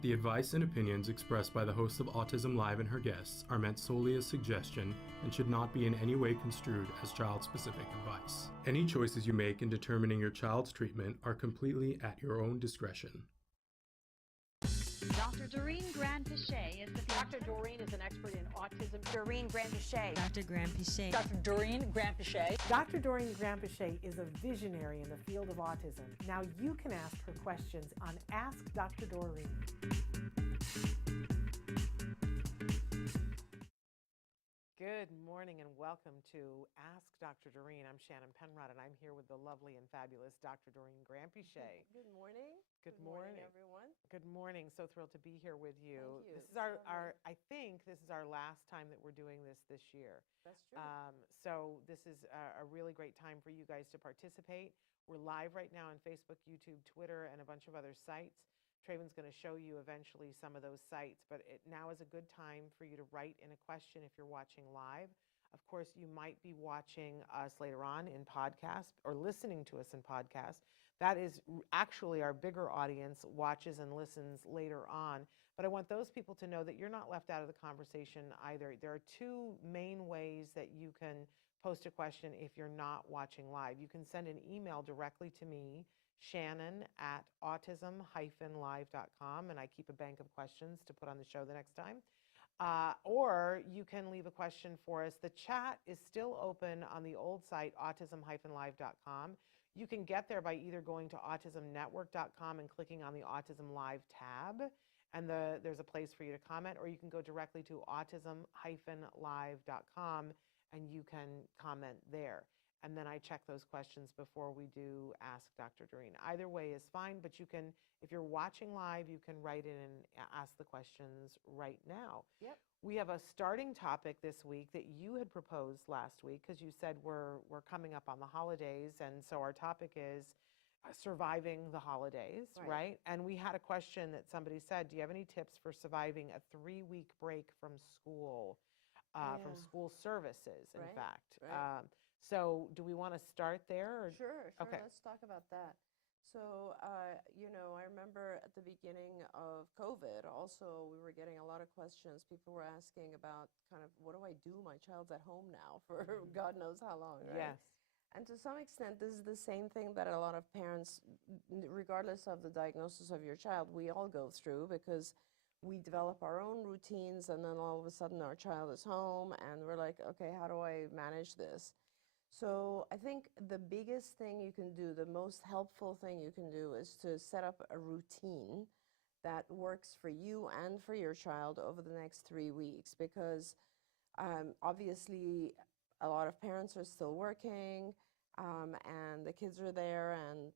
The advice and opinions expressed by the host of Autism Live and her guests are meant solely as suggestion and should not be in any way construed as child-specific advice. Any choices you make in determining your child's treatment are completely at your own discretion. Dr. Doreen Granpeesheh is the Dr. Doreen is an expert in autism. Doreen Granpeesheh. Dr. Granpeesheh. Dr. Doreen Granpeesheh. Dr. Doreen Granpeesheh is a visionary in the field of autism. Now you can ask her questions on Ask Dr. Doreen. Good morning and welcome to Ask Dr. Doreen. I'm Shannon Penrod and I'm here with the lovely and fabulous Dr. Doreen Granpeesheh. Good morning. Good morning, everyone. Good morning. So thrilled to be here with you. Thank you. This is our I think this is our last time that we're doing this year. That's true. So this is a really great time for you guys to participate. We're live right now on Facebook, YouTube, Twitter, and a bunch of other sites. Traven's going to show you eventually some of those sites, but now is a good time for you to write in a question if you're watching live. Of course, you might be watching us later on in podcast or listening to us in podcast. That is actually our bigger audience watches and listens later on. But I want those people to know that you're not left out of the conversation either. There are two main ways that you can post a question if you're not watching live. You can send an email directly to me, Shannon at autism-live.com, and I keep a bank of questions to put on the show the next time. Or you can leave a question for us. The chat is still open on the old site, autism-live.com. You can get there by either going to autismnetwork.com and clicking on the Autism Live tab, and there's a place for you to comment, or you can go directly to autism-live.com and you can comment there. And then I check those questions before we do Ask Dr. Doreen. Either way is fine, but you can, if you're watching live, you can write in and ask the questions right now. Yep. We have a starting topic this week that you had proposed last week because you said we're coming up on the holidays, and so our topic is surviving the holidays, right? And we had a question that somebody said, do you have any tips for surviving a 3-week break from school, from school services, in fact? Right. So do we want to start there? Or? Sure. Okay. Let's talk about that. So, I remember at the beginning of COVID, also, we were getting a lot of questions. People were asking about kind of, what do I do? My child's at home now for God knows how long, right? Yes. And to some extent, this is the same thing that a lot of parents, regardless of the diagnosis of your child, we all go through, because we develop our own routines, and then all of a sudden our child is home, and we're like, okay, how do I manage this? So I think the biggest thing you can do, the most helpful thing you can do, is to set up a routine that works for you and for your child over the next 3 weeks, because obviously a lot of parents are still working, and the kids are there, and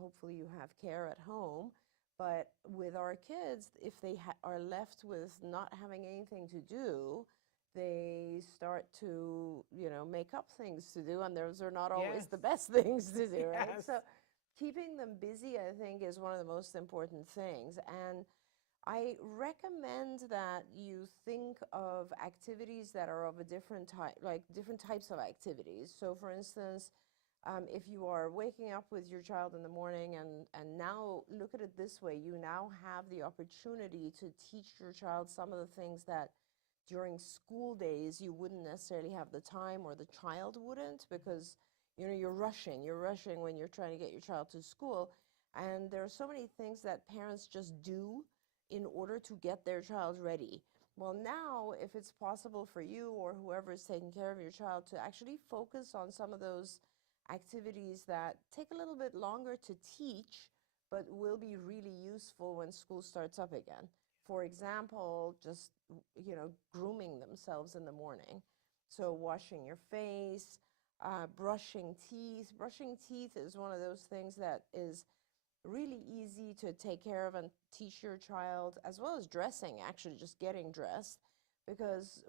hopefully you have care at home. But with our kids, if they are left with not having anything to do, they start to, make up things to do, and those are not always the best things to do, right? Yes. So keeping them busy, I think, is one of the most important things. And I recommend that you think of activities that are of a different type, like different types of activities. So for instance, if you are waking up with your child in the morning, and now look at it this way, you now have the opportunity to teach your child some of the things that during school days you wouldn't necessarily have the time, or the child wouldn't, because you're rushing when you're trying to get your child to school. And there are so many things that parents just do in order to get their child ready. Well, now, if it's possible for you or whoever is taking care of your child to actually focus on some of those activities that take a little bit longer to teach, but will be really useful when school starts up again. For example, just, grooming themselves in the morning. So washing your face, brushing teeth. Brushing teeth is one of those things that is really easy to take care of and teach your child, as well as dressing, actually, just getting dressed. Because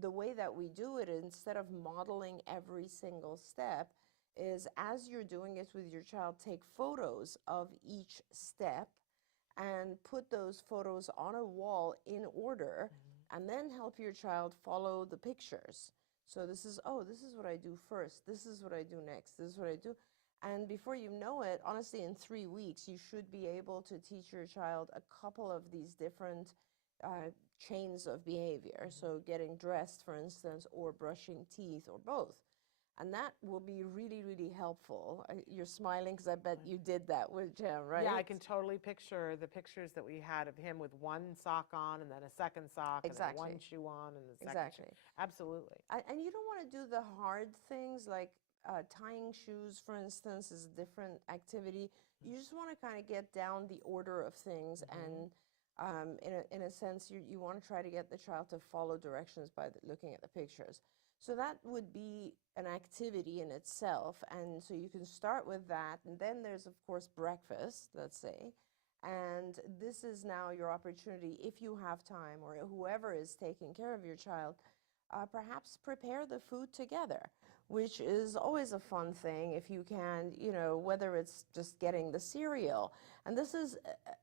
the way that we do it, instead of modeling every single step, is as you're doing it with your child, take photos of each step and put those photos on a wall in order, and then help your child follow the pictures. So this is what I do first. This is what I do next. This is what I do. And before you know it, honestly, in 3 weeks, you should be able to teach your child a couple of these different chains of behavior. So getting dressed, for instance, or brushing teeth, or both. And that will be really, really helpful. You're smiling because I bet you did that with Jim, right? Yeah, I can totally picture the pictures that we had of him with one sock on and then a second sock and then Exactly. one shoe on and the second Exactly. shoe. Absolutely. And you don't want to do the hard things like tying shoes, for instance, is a different activity. You just want to kind of get down the order of things, and in a sense, you want to try to get the child to follow directions by looking at the pictures. So that would be an activity in itself, and so you can start with that, and then there's, of course, breakfast, let's say, and this is now your opportunity, if you have time, or whoever is taking care of your child, perhaps prepare the food together, which is always a fun thing if you can, whether it's just getting the cereal. And this is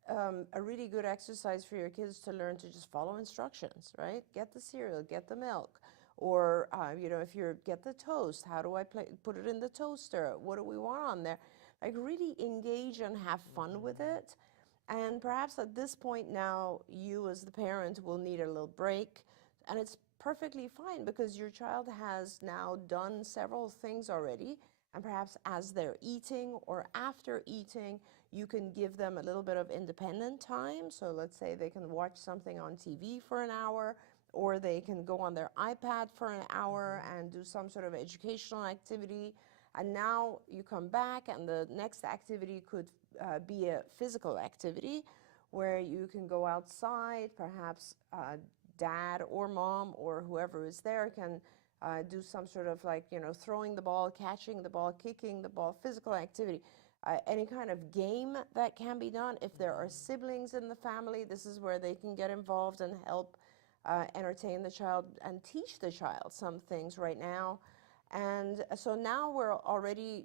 a really good exercise for your kids to learn to just follow instructions, right? Get the cereal, get the milk. Or, if you get the toast, how do I put it in the toaster? What do we want on there? Like, really engage and have fun with it. And perhaps at this point now, you as the parent will need a little break. And it's perfectly fine because your child has now done several things already. And perhaps as they're eating or after eating, you can give them a little bit of independent time. So let's say they can watch something on TV for an hour, or they can go on their iPad for an hour and do some sort of educational activity. And now you come back, and the next activity could be a physical activity where you can go outside, perhaps dad or mom or whoever is there can do some sort of throwing the ball, catching the ball, kicking the ball, physical activity. Any kind of game that can be done. If there are siblings in the family, this is where they can get involved and help entertain the child and teach the child some things right now. And so now we're already,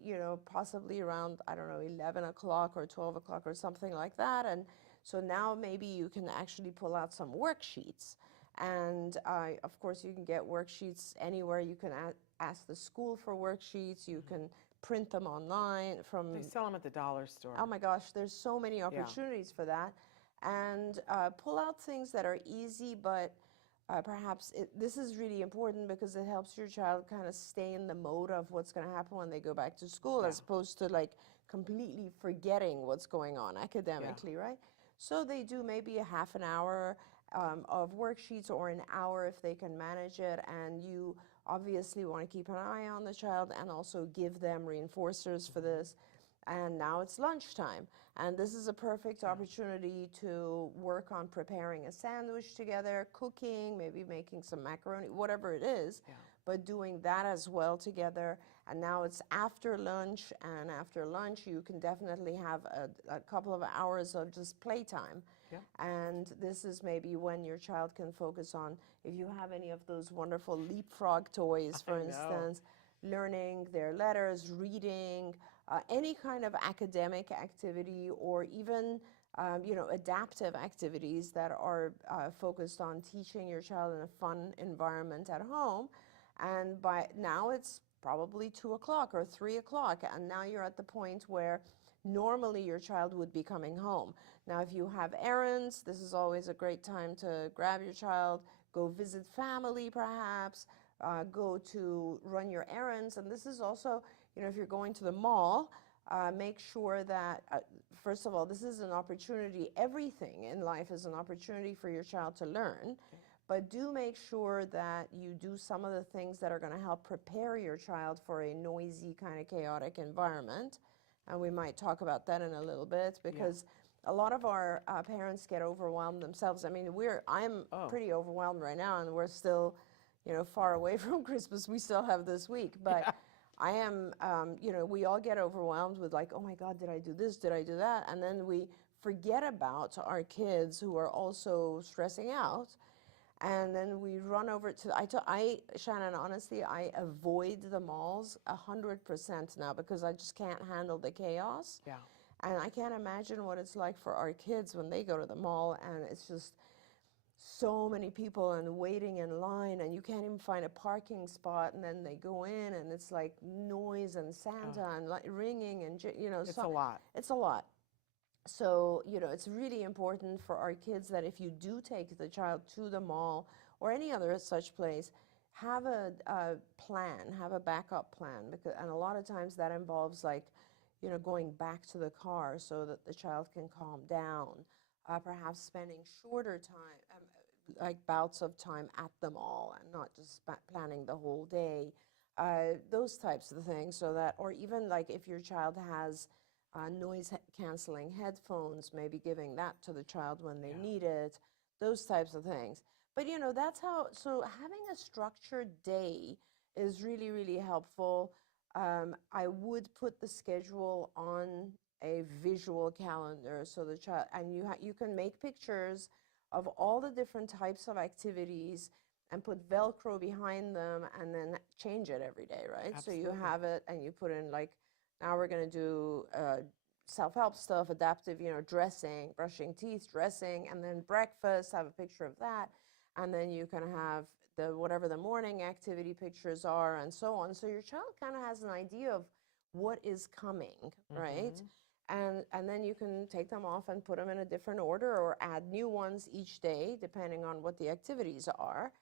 possibly around, 11 o'clock or 12 o'clock or something like that. And so now maybe you can actually pull out some worksheets. And of course, you can get worksheets anywhere. You can ask the school for worksheets. You can print them online from... They sell them at the dollar store. Oh my gosh, there's so many opportunities for that. And pull out things that are easy, but perhaps this is really important because it helps your child kind of stay in the mode of what's going to happen when they go back to school, as opposed to completely forgetting what's going on academically, right? So they do maybe a half an hour of worksheets, or an hour if they can manage it, and you obviously want to keep an eye on the child and also give them reinforcers for this. And now it's lunchtime, and this is a perfect opportunity to work on preparing a sandwich together, cooking, maybe making some macaroni, whatever it is, but doing that as well together. And now it's after lunch, and after lunch you can definitely have a couple of hours of just playtime. And this is maybe when your child can focus on, if you have any of those wonderful leapfrog toys, for instance, learning their letters, reading, any kind of academic activity, or even adaptive activities that are focused on teaching your child in a fun environment at home. And by now it's probably 2 o'clock or 3 o'clock, and now you're at the point where normally your child would be coming home. Now, if you have errands, this is always a great time to grab your child, go visit family perhaps, go to run your errands. And this is also, if you're going to the mall, make sure that, first of all, this is an opportunity. Everything in life is an opportunity for your child to learn. But do make sure that you do some of the things that are going to help prepare your child for a noisy, kind of chaotic environment. And we might talk about that in a little bit, because a lot of our parents get overwhelmed themselves. I mean, I'm pretty overwhelmed right now, and we're still, far away from Christmas. We still have this week, but I am, we all get overwhelmed with oh my God, did I do this? Did I do that? And then we forget about our kids who are also stressing out. And then we run over to, Shannon, honestly, I avoid the malls 100% now because I just can't handle the chaos. And I can't imagine what it's like for our kids when they go to the mall, and it's just so many people and waiting in line, and you can't even find a parking spot, and then they go in and it's like noise and Santa and like ringing and It's a lot. it's a lot. So, it's really important for our kids that if you do take the child to the mall or any other such place, have a plan, have a backup plan, and a lot of times that involves like, going back to the car so that the child can calm down, perhaps spending shorter time, like bouts of time at the mall and not just planning the whole day, those types of things, so that, or even like if your child has noise canceling headphones, maybe giving that to the child when they need it, those types of things. But that's how, so having a structured day is really, really helpful. I would put the schedule on a visual calendar so the child, and you can make pictures of all the different types of activities and put Velcro behind them and then change it every day, right? Absolutely. So you have it and you put in like, now we're going to do self-help stuff, adaptive, dressing, brushing teeth, dressing, and then breakfast, have a picture of that. And then you can have whatever the morning activity pictures are and so on. So your child kind of has an idea of what is coming, right? And then you can take them off and put them in a different order or add new ones each day, depending on what the activities are.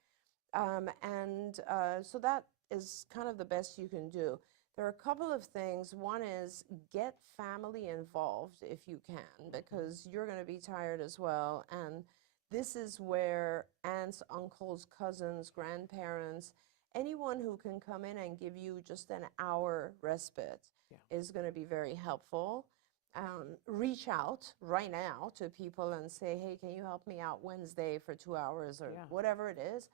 So that is kind of the best you can do. There are a couple of things. One is get family involved if you can, because you're going to be tired as well. And this is where aunts, uncles, cousins, grandparents, anyone who can come in and give you just an hour respite is going to be very helpful. Reach out right now to people and say, hey, can you help me out Wednesday for 2 hours or whatever it is.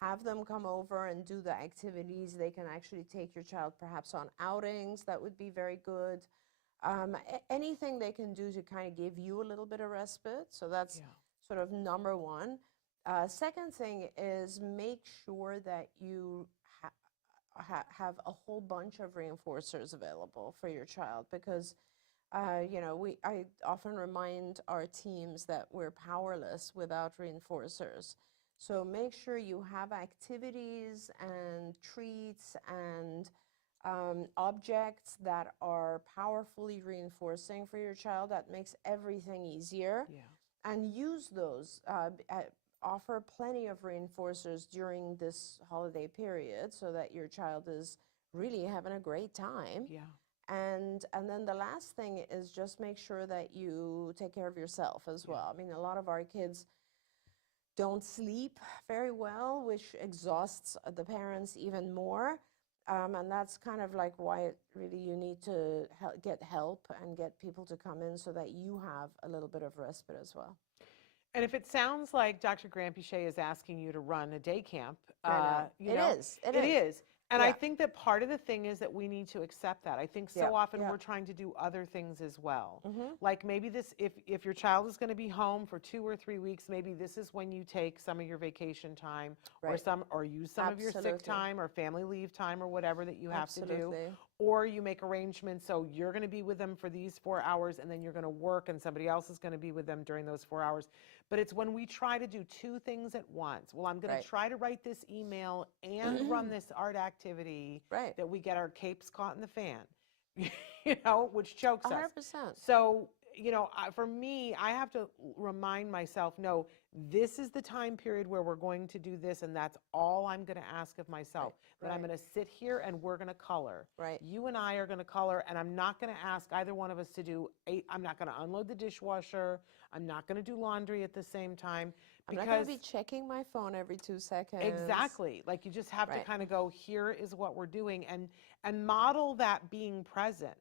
Have them come over and do the activities. They can actually take your child perhaps on outings. That would be very good. Anything they can do to kind of give you a little bit of respite. So that's sort of number one. Second thing is make sure that you have a whole bunch of reinforcers available for your child, because I often remind our teams that we're powerless without reinforcers. So make sure you have activities and treats and objects that are powerfully reinforcing for your child. That makes everything easier. And use those. Offer plenty of reinforcers during this holiday period so that your child is really having a great time. And then the last thing is just make sure that you take care of yourself as well. I mean, a lot of our kids don't sleep very well, which exhausts the parents even more. And that's kind of like why really you need to get help and get people to come in so that you have a little bit of respite as well. And if it sounds like Dr. Granpeesheh is asking you to run a day camp, it is. And I think that part of the thing is that we need to accept that. I think so often we're trying to do other things as well. Like maybe this, if your child is going to be home for 2 or 3 weeks, maybe this is when you take some of your vacation time or use some of your sick time or family leave time or whatever that you have to do. Or you make arrangements so you're going to be with them for these 4 hours and then you're going to work and somebody else is going to be with them during those 4 hours. But it's when we try to do 2 things at once. Well, I'm going to try to write this email and run this art activity that we get our capes caught in the fan, which chokes us. 100%. So, for me, I have to remind myself, no, this is the time period where we're going to do this, and that's all I'm going to ask of myself. That I'm going to sit here and we're going to color. You and I are going to color, and I'm not going to ask either one of us to do I'm not going to unload the dishwasher. I'm not going to do laundry at the same time. I'm not going to be checking my phone every 2 seconds. Exactly. Like you just have to kind of go, here is what we're doing, and model that being present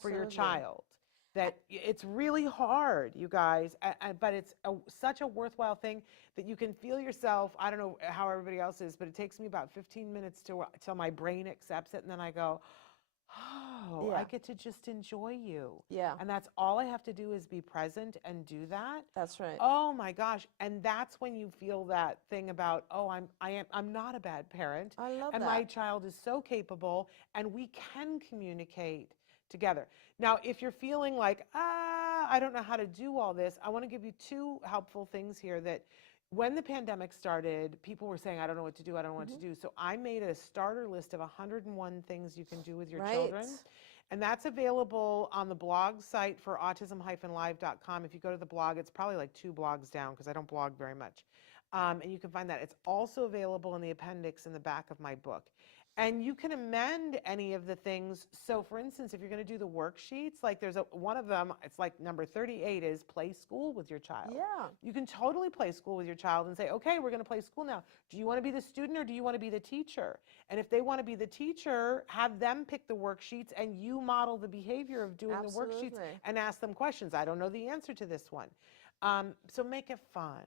for your child. That it's really hard, you guys, but it's such a worthwhile thing that you can feel yourself. I don't know how everybody else is, but it takes me about 15 minutes till my brain accepts it, and then I go, oh, I get to just enjoy you. And that's all I have to do is be present and do that. That's right. Oh my gosh. And that's when you feel that thing about, oh, I'm not a bad parent. I love and that. My child is so capable, and we can communicate together. Now, if you're feeling like, I don't know how to do all this, I want to give you 2 helpful things here that when the pandemic started, people were saying, I don't know what to do, I don't know what to do. So I made a starter list of 101 things you can do with your children. And that's available on the blog site for autism-live.com. If you go to the blog, it's probably like 2 blogs down because I don't blog very much. And you can find that. It's also available in the appendix in the back of my book. And you can amend any of the things. So for instance, if you're going to do the worksheets, like there's one of them, it's like number 38 is play school with your child. Yeah. You can totally play school with your child and say, okay, we're going to play school now. Do you want to be the student or do you want to be the teacher? And if they want to be the teacher, have them pick the worksheets and you model the behavior of doing the worksheets and ask them questions. I don't know the answer to this one. So make it fun.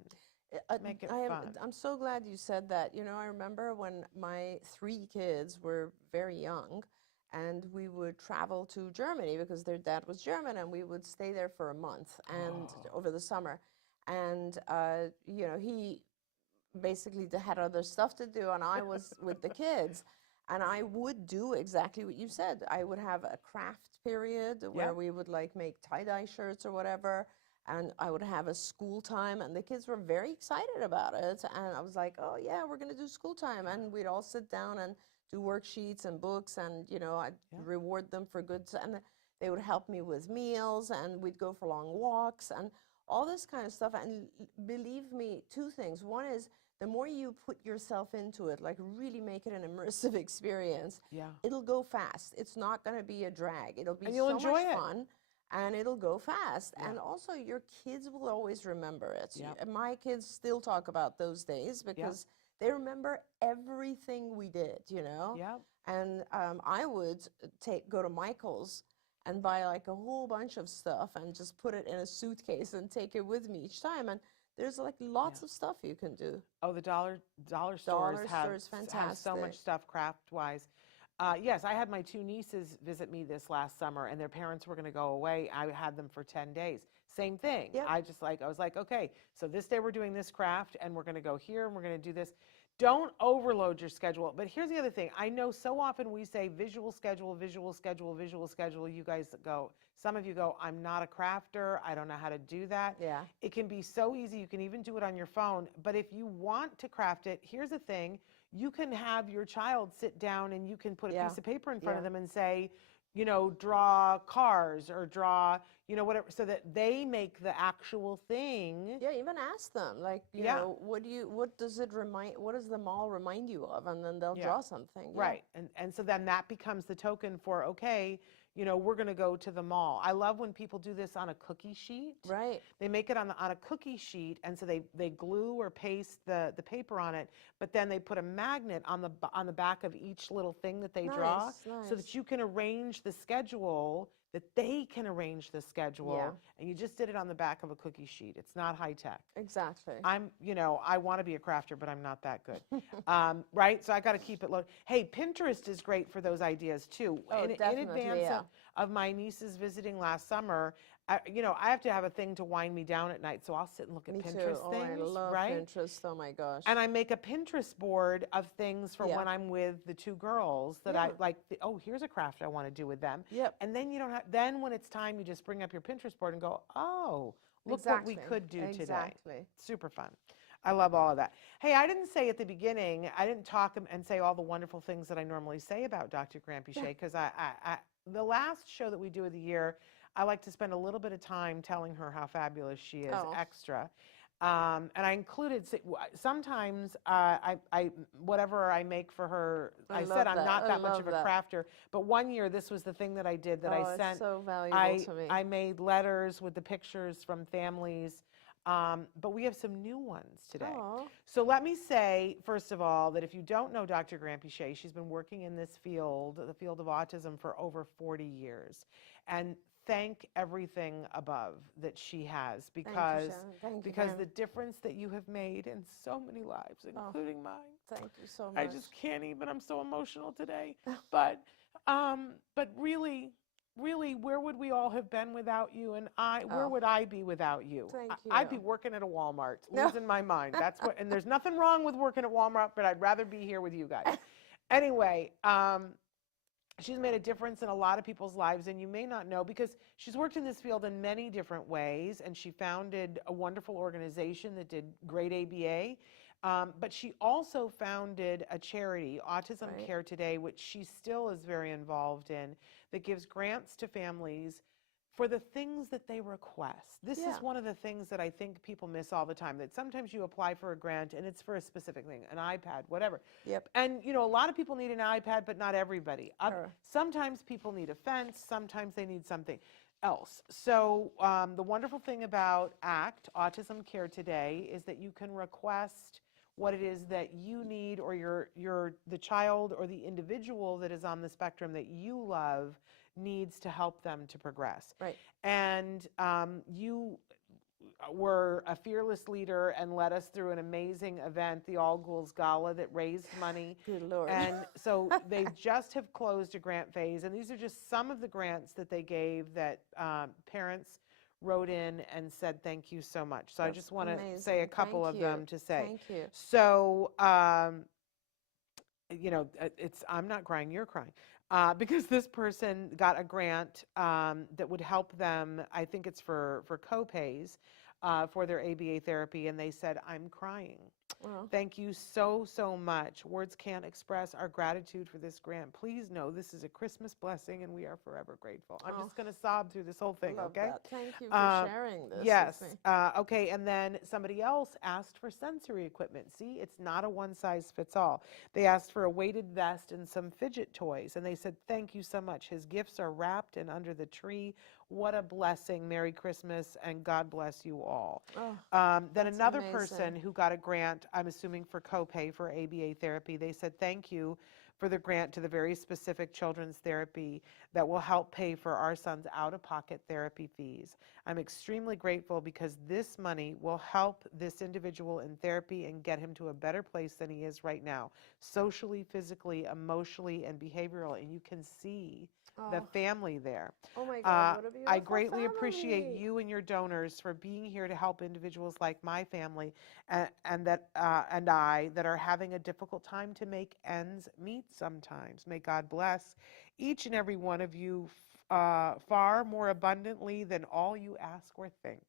Make it fun. I'm so glad you said that. You know, I remember when my 3 kids were very young and we would travel to Germany because their dad was German and we would stay there for a month and over the summer. And, you know, he basically had other stuff to do and I was with the kids. And I would do exactly what you said. I would have a craft period where we would like make tie-dye shirts or whatever. And I would have a school time, and the kids were very excited about it. And I was like, oh, yeah, we're going to do school time. And we'd all sit down and do worksheets and books, and, you know, I'd reward them for good. And they would help me with meals, and we'd go for long walks, and all this kind of stuff. And believe me, 2 things. One is the more you put yourself into it, like really make it an immersive experience, it'll go fast. It's not going to be a drag. It'll be so much fun. And it'll go fast. And also your kids will always remember it. My kids still talk about those days because they remember everything we did, you know? And I would go to Michael's and buy like a whole bunch of stuff and just put it in a suitcase and take it with me each time. And there's like lots of stuff you can do. Oh, the dollar stores have so much stuff craft-wise. Yes, I had my 2 nieces visit me this last summer, and their parents were going to go away. I had them for 10 days. Same thing. I was like, okay, so this day we're doing this craft, and we're going to go here, and we're going to do this. Don't overload your schedule. But here's the other thing. I know so often we say visual schedule, visual schedule, visual schedule. You guys go, some of you go, I'm not a crafter. I don't know how to do that. It can be so easy. You can even do it on your phone. But if you want to craft it, here's the thing. You can have your child sit down and you can put a piece of paper in front of them and say, you know, draw cars or draw, you know, whatever, so that they make the actual thing. Yeah, even ask them, like, you know, what does the mall remind you of? And then they'll draw something. Right. And so then that becomes the token for, okay, you know, we're going to go to the mall. I love when people do this on a cookie sheet. Right. They make it on a cookie sheet, and so they glue or paste the paper on it, but then they put a magnet on the back of each little thing that they draw, so that you can arrange the schedule, that they can arrange the schedule, and you just did it on the back of a cookie sheet. It's not high tech. Exactly. You know, I want to be a crafter, but I'm not that good. Right? So I got to keep it low. Hey, Pinterest is great for those ideas too. In advance of my nieces visiting last summer, you know, I have to have a thing to wind me down at night, so I'll sit and look at Pinterest things. I love Pinterest. Oh my gosh. And I make a Pinterest board of things for when I'm with the 2 girls that I like. Oh, here's a craft I want to do with them. And then you don't have. Then when it's time, you just bring up your Pinterest board and go, oh, look what we could do today. Super fun. I love all of that. Hey, I didn't say at the beginning, I didn't talk and say all the wonderful things that I normally say about Dr. Granpeesheh, because the last show that we do of the year, I like to spend a little bit of time telling her how fabulous she is, extra. And I included, sometimes whatever I make for her, I said I'm not that much of a crafter, but one year this was the thing that I did that I sent. It's so valuable to me. I made letters with the pictures from families, but we have some new ones today. So let me say, first of all, that if you don't know Dr. Granpeesheh, she's been working in this field, the field of autism, for over 40 years. And thank everything above that she has, because the difference that you have made in so many lives, including mine. Thank you so much. I just can't even. I'm so emotional today. But really, where would we all have been without you? And where would I be without you? Thank you. I'd be working at a Walmart, losing my mind. That's what. And there's nothing wrong with working at Walmart, but I'd rather be here with you guys. Anyway. She's made a difference in a lot of people's lives, and you may not know because she's worked in this field in many different ways, and she founded a wonderful organization that did great ABA. But she also founded a charity, Autism Right. Care Today, which she still is very involved in, that gives grants to families for the things that they request. This Yeah. is one of the things that I think people miss all the time, that sometimes you apply for a grant and it's for a specific thing, an iPad, whatever. Yep. And, you know, a lot of people need an iPad, but not everybody. Sure. Sometimes people need a fence, sometimes they need something else. So the wonderful thing about ACT, Autism Care Today, is that you can request what it is that you need, or the child or the individual that is on the spectrum that you love needs to help them to progress. Right. And you were a fearless leader and led us through an amazing event, the All Ghouls Gala, that raised money. Good Lord. And so they just have closed a grant phase, and these are just some of the grants that they gave that parents wrote in and said thank you so much. So I That's just want to amazing. say a couple Thank of you. them to say. Thank you. So, you know, I'm not crying, you're crying. Because this person got a grant that would help them, I think it's for co-pays for their ABA therapy, and they said, I'm crying. Well, Thank you so, so much. Words can't express our gratitude for this grant. Please know this is a Christmas blessing, and we are forever grateful. I'm just going to sob through this whole thing, love okay? that. Thank you for sharing this. Yes. with me. Okay, and then somebody else asked for sensory equipment. See, it's not a one-size-fits-all. They asked for a weighted vest and some fidget toys, and they said, thank you so much. His gifts are wrapped and under the tree. What a blessing. Merry Christmas, and God bless you all. Oh, Then that's another amazing. person who got a grant, I'm assuming for copay for ABA therapy, they said thank you for the grant to the very specific children's therapy that will help pay for our son's out-of-pocket therapy fees. I'm extremely grateful because this money will help this individual in therapy and get him to a better place than he is right now, socially, physically, emotionally, and behaviorally. And you can see the family there. Oh my God, what a beautiful I greatly appreciate family. you and your donors for being here to help individuals like my family and I that are having a difficult time to make ends meet sometimes. May God bless each and every one of you far more abundantly than all you ask or think.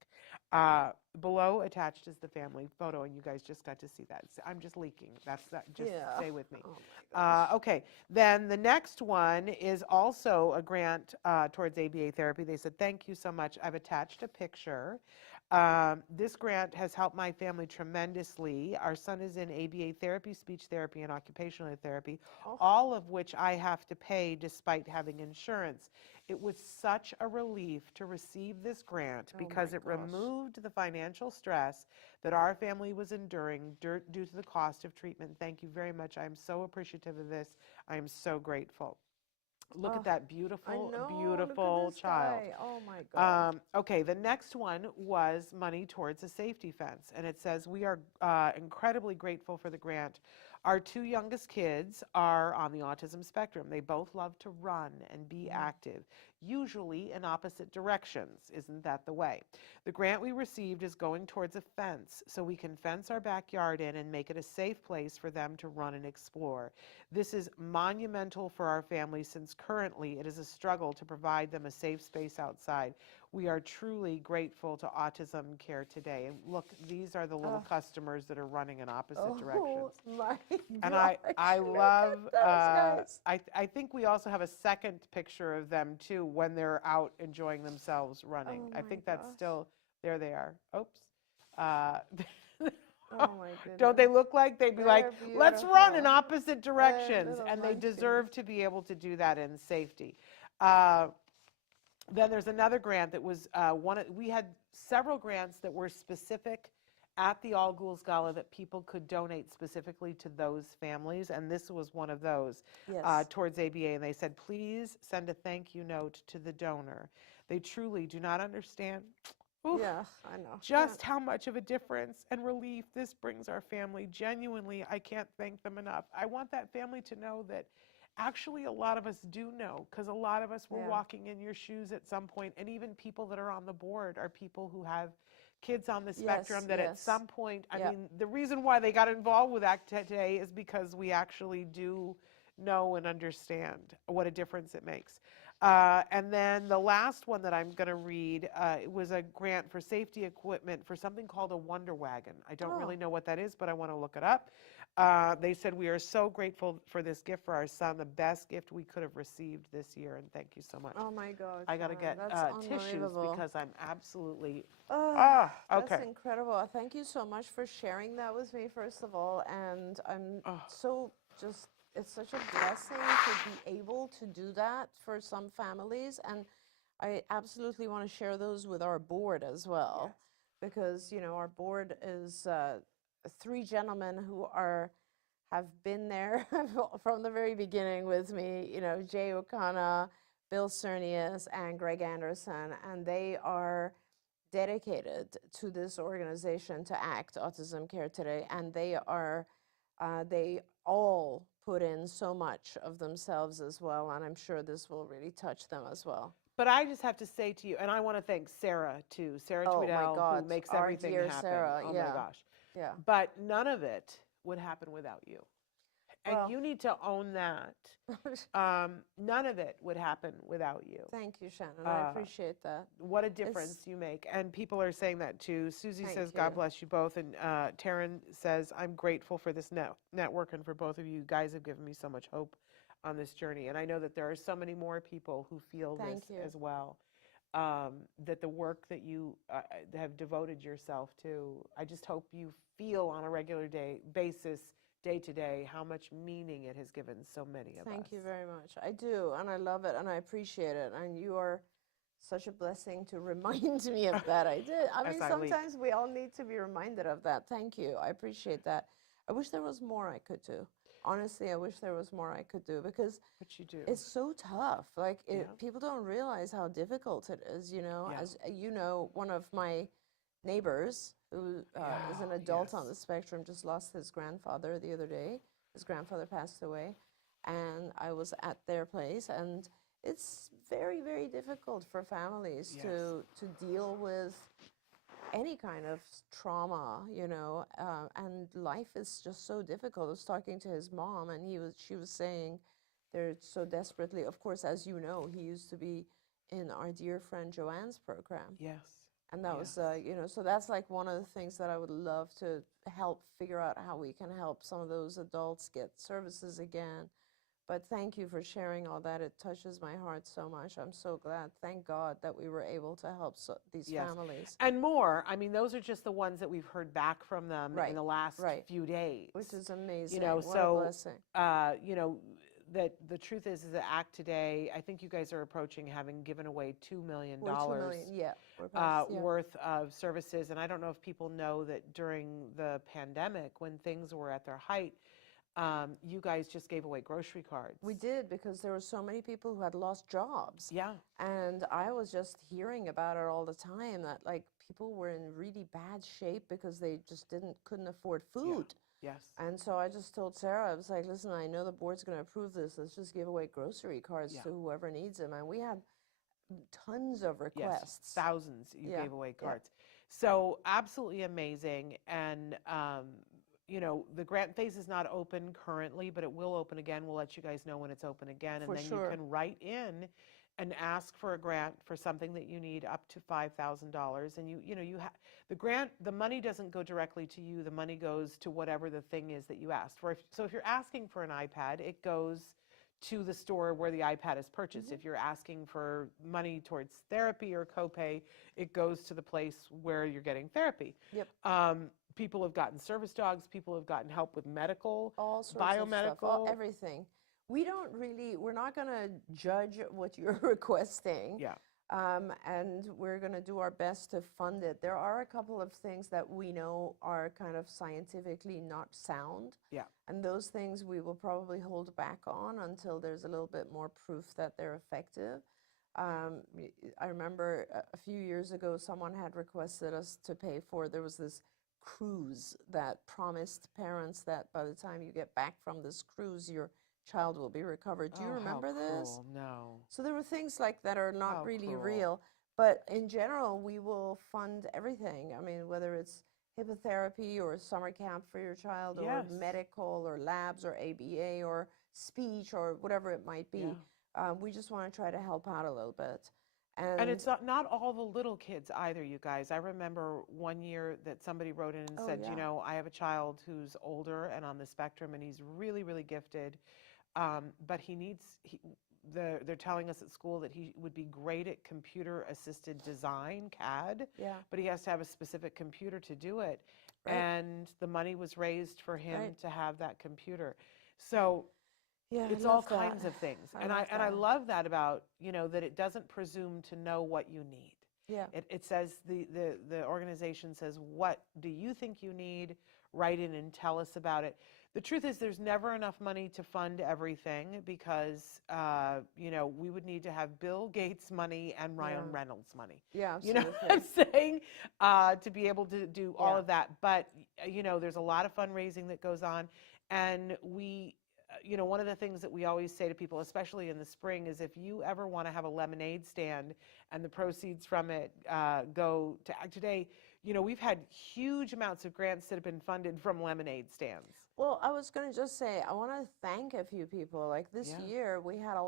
Below attached is the family photo, and you guys just got to see that. So I'm just leaking. That's that. Just Yeah. stay with me. Oh my gosh. Okay, then the next one is also a grant towards ABA therapy. They said, thank you so much. I've attached a picture. This grant has helped my family tremendously. Our son is in ABA therapy, speech therapy, and occupational therapy, all of which I have to pay despite having insurance. It was such a relief to receive this grant because it removed the financial stress that our family was enduring due to the cost of treatment. Thank you very much. I'm so appreciative of this. I am so grateful. Look at that beautiful, beautiful child. Oh my God. Okay, the next one was money towards a safety fence. And it says, we are incredibly grateful for the grant. Our two youngest kids are on the autism spectrum. They both love to run and be active, usually in opposite directions. Isn't that the way? The grant we received is going towards a fence so we can fence our backyard in and make it a safe place for them to run and explore. This is monumental for our family since currently it is a struggle to provide them a safe space outside. We are truly grateful to Autism Care Today. And look, these are the little customers that are running in opposite directions. Oh my And gosh. I Look love, at those guys. I think we also have a second picture of them too when they're out enjoying themselves running. Oh I think my that's gosh. still, there they are. Oops. Oh my goodness. Don't they look like they'd be like, They're let's run in beautiful. opposite directions? little And they munchkins. deserve to be able to do that in safety. Then there's another grant that was we had several grants that were specific at the All Ghouls Gala that people could donate specifically to those families, and this was one of those Yes. towards ABA. And they said, please send a thank you note to the donor. They truly do not understand Yeah, I know. just how much of a difference and relief this brings our family. Genuinely, I can't thank them enough. I want that family to know that actually a lot of us do know, because a lot of us were walking in your shoes at some point, and even people that are on the board are people who have kids on the spectrum that at some point, I mean, the reason why they got involved with ACT today is because we actually do know and understand what a difference it makes. And then the last one that I'm going to read it was a grant for safety equipment for something called a Wonder Wagon. I don't really know what that is, but I want to look it up. They said, we are so grateful for this gift for our son, the best gift we could have received this year, and thank you so much. Oh my God. I got to Sharon, get that's tissues unbelievable. because I'm absolutely, Oh, okay. that's incredible. Thank you so much for sharing that with me, first of all. And I'm so just, it's such a blessing to be able to do that for some families. And I absolutely want to share those with our board as well. Yes. Because, you know, our board is 3 gentlemen who have been there from the very beginning with me, you know, Jay O'Connor, Bill Cernius, and Greg Anderson, and they are dedicated to this organization, to ACT, Autism Care Today, and they all put in so much of themselves as well, and I'm sure this will really touch them as well. But I just have to say to you, and I want to thank Sarah too, Sarah Oh my Tweedell, God, who makes our everything dear happen. Sarah, Oh yeah. my gosh. Yeah. But none of it would happen without you. And Well, you need to own that. None of it would happen without you. thank you, Shannon. I appreciate that. What a difference you make. And people are saying that too. Susie Thank says, you. God bless you both. And Taryn says, I'm grateful for this network and for both of you. You guys have given me so much hope on this journey. And I know that there are so many more people who feel Thank this you. as well. That the work that you have devoted yourself to, I just hope you feel on a regular basis, day to day, how much meaning it has given so many of us. Thank you very much. I do, and I love it, and I appreciate it. And you are such a blessing to remind me of that. I mean, sometimes we all need to be reminded of that. Thank you. I appreciate that. I wish there was more I could do. Honestly, I wish there was more I could do because it's so tough. Like, people don't realize how difficult it is, you know. As you know, one of my neighbors who is an adult on the spectrum just lost his grandfather the other day. His grandfather passed away, and I was at their place, and it's very, very difficult for families to deal with any kind of trauma, you know, and life is just so difficult. I was talking to his mom, and she was saying they're so desperately, of course, as you know, he used to be in our dear friend Joanne's program. Yes. And that was, you know, so that's like one of the things that I would love to help figure out how we can help some of those adults get services again. But thank you for sharing all that. It touches my heart so much. I'm so glad. Thank God that we were able to help these families. And more. I mean, those are just the ones that we've heard back from them in the last few days. Which is amazing. You know, what a blessing. You know, that the truth is that ACT today, I think you guys are approaching having given away $2 million worth of services. And I don't know if people know that during the pandemic, when things were at their height, you guys just gave away grocery cards. We did, because there were so many people who had lost jobs. Yeah. And I was just hearing about it all the time, that like people were in really bad shape because they just couldn't afford food. Yes. And so I just told Sarah, I was like, listen, I know the board's going to approve this. Let's just give away grocery cards to whoever needs them. And we had tons of requests. Yes, thousands you gave away cards. So absolutely amazing. And, you know, the grant phase is not open currently, but it will open again. We'll let you guys know when it's open again. And then you can write in and ask for a grant for something that you need up to $5,000. And you know, the grant, the money doesn't go directly to you. The money goes to whatever the thing is that you asked for. So if you're asking for an iPad, it goes to the store where the iPad is purchased. If you're asking for money towards therapy or copay, it goes to the place where you're getting therapy. People have gotten service dogs. People have gotten help with medical, all sorts biomedical, of stuff, everything. We're not going to judge what you're requesting. Yeah. And we're going to do our best to fund it. There are a couple of things that we know are kind of scientifically not sound. Yeah. And those things we will probably hold back on until there's a little bit more proof that they're effective. I remember a few years ago, someone had requested us to pay for, there was this cruise that promised parents that by the time you get back from this cruise, your child will be recovered. Do you remember this? No. So there were things like that are not really cruel. real, but in general, we will fund everything. I mean, whether it's hippotherapy or summer camp for your child, or Yes. medical or labs or ABA or speech or whatever it might be. We just want to try to help out a little bit. And it's not all the little kids either, you guys. I remember one year that somebody wrote in and Oh, said, yeah. you know, I have a child who's older and on the spectrum, and he's really, really gifted, but they're telling us at school that he would be great at computer-assisted design, CAD, Yeah. but he has to have a specific computer to do it. Right. And the money was raised for him Right. to have that computer. So Yeah, it's I all love that. kinds of things. I And love I that. love that about, you know, that it doesn't presume to know what you need. Yeah. It says, the organization says, what do you think you need? Write in and tell us about it. The truth is there's never enough money to fund everything because, you know, we would need to have Bill Gates money and Ryan Yeah. Reynolds money. Yeah, You know absolutely. what I'm saying? To be able to do all Yeah. of that. But, you know, there's a lot of fundraising that goes on. And you know, one of the things that we always say to people, especially in the spring, is if you ever want to have a lemonade stand and the proceeds from it go to Act Today, you know, we've had huge amounts of grants that have been funded from lemonade stands. Well, I was going to just say, I want to thank a few people. Like this Yeah. year, we had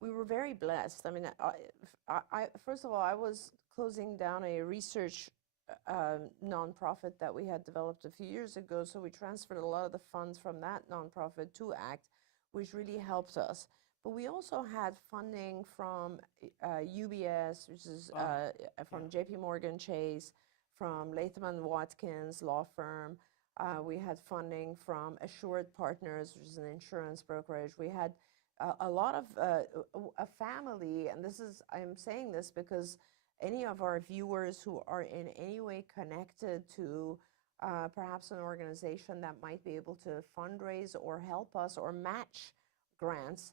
we were very blessed. I mean, first of all, I was closing down a research nonprofit that we had developed a few years ago. So we transferred a lot of the funds from that nonprofit to ACT, which really helped us. But we also had funding from UBS, which is from JP Morgan Chase, from Latham and Watkins law firm. We had funding from Assured Partners, which is an insurance brokerage. We had a lot of a family, and I'm saying this because any of our viewers who are in any way connected to perhaps an organization that might be able to fundraise or help us or match grants,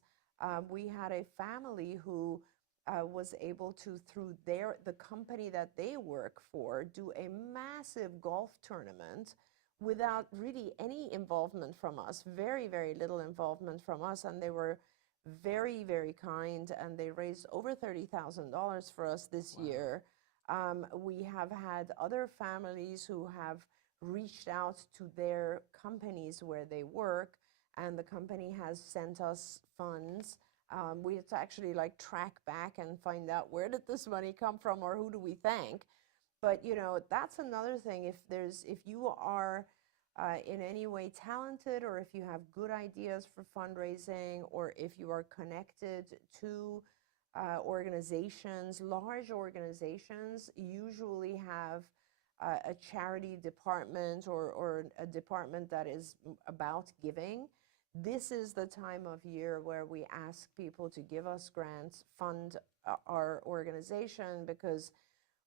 we had a family who was able to, through the company that they work for, do a massive golf tournament without really any involvement from us, very, very little involvement from us, and they were very, very kind, and they raised over $30,000 for us this year. We have had other families who have reached out to their companies where they work, and the company has sent us funds. We have to actually track back and find out where did this money come from or who do we thank. But you know, that's another thing. If you are in any way talented, or if you have good ideas for fundraising, or if you are connected to organizations, large organizations usually have a charity department or a department that is about giving. This is the time of year where we ask people to give us grants, fund our organization, because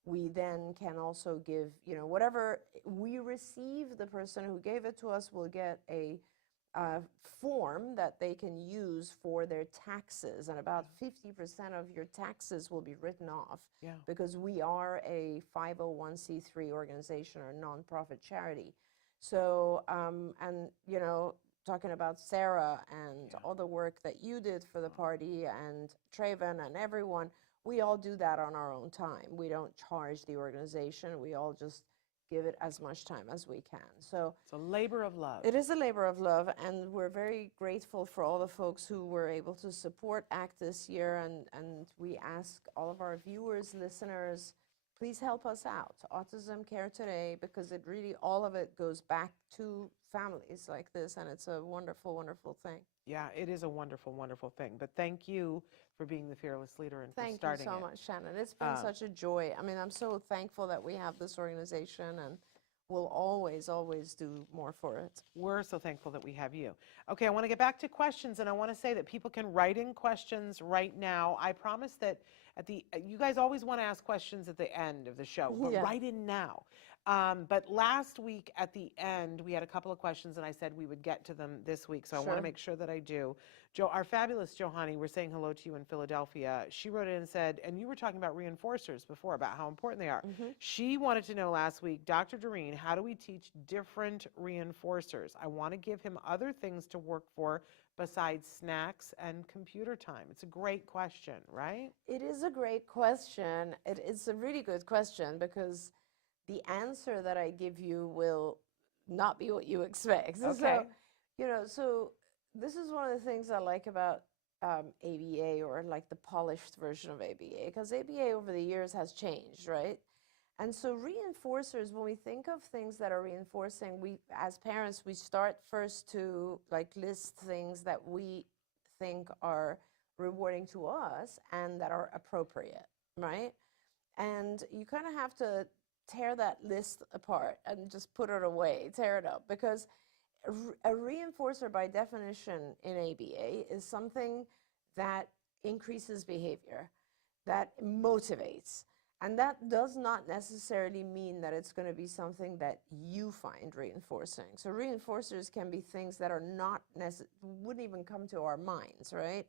we then can also give, you know, whatever we receive, the person who gave it to us will get a form that they can use for their taxes, and about 50% of your taxes will be written off, because we are a 501c3 organization or nonprofit charity. So, and you know, talking about Sarah and all the work that you did for the party, and Traven and everyone, we all do that on our own time. We don't charge the organization. We all just give it as much time as we can. So it's a labor of love. It is a labor of love, and we're very grateful for all the folks who were able to support ACT this year, and we ask all of our viewers, listeners, please help us out. Autism Care Today, because it really, all of it goes back to families like this, and it's a wonderful, wonderful thing. Yeah, it is a wonderful, wonderful thing. But thank you for being the fearless leader and for starting it. Thank you so much, Shannon. It's been such a joy. I mean, I'm so thankful that we have this organization, and we'll always, always do more for it. We're so thankful that we have you. Okay, I want to get back to questions, and I want to say that people can write in questions right now. I promise that you guys always want to ask questions at the end of the show, but write in now. But last week at the end, we had a couple of questions, and I said we would get to them this week, so I want to make sure that I do. Our fabulous Johanny, we're saying hello to you in Philadelphia. She wrote in and said, and you were talking about reinforcers before, about how important they are. She wanted to know last week, Dr. Doreen, how do we teach different reinforcers? I want to give him other things to work for besides snacks and computer time. It's a great question, right? It is a great question. It's a really good question, because the answer that I give you will not be what you expect. Okay. So, so this is one of the things I like about ABA, or like the polished version of ABA, because ABA over the years has changed, right? And so reinforcers, when we think of things that are reinforcing, we, as parents, we start first to like list things that we think are rewarding to us and that are appropriate, right? And you kind of have to tear that list apart and just put it away, tear it up, because a reinforcer by definition in ABA is something that increases behavior, that motivates. And that does not necessarily mean that it's going to be something that you find reinforcing. So reinforcers can be things that are not wouldn't even come to our minds, right?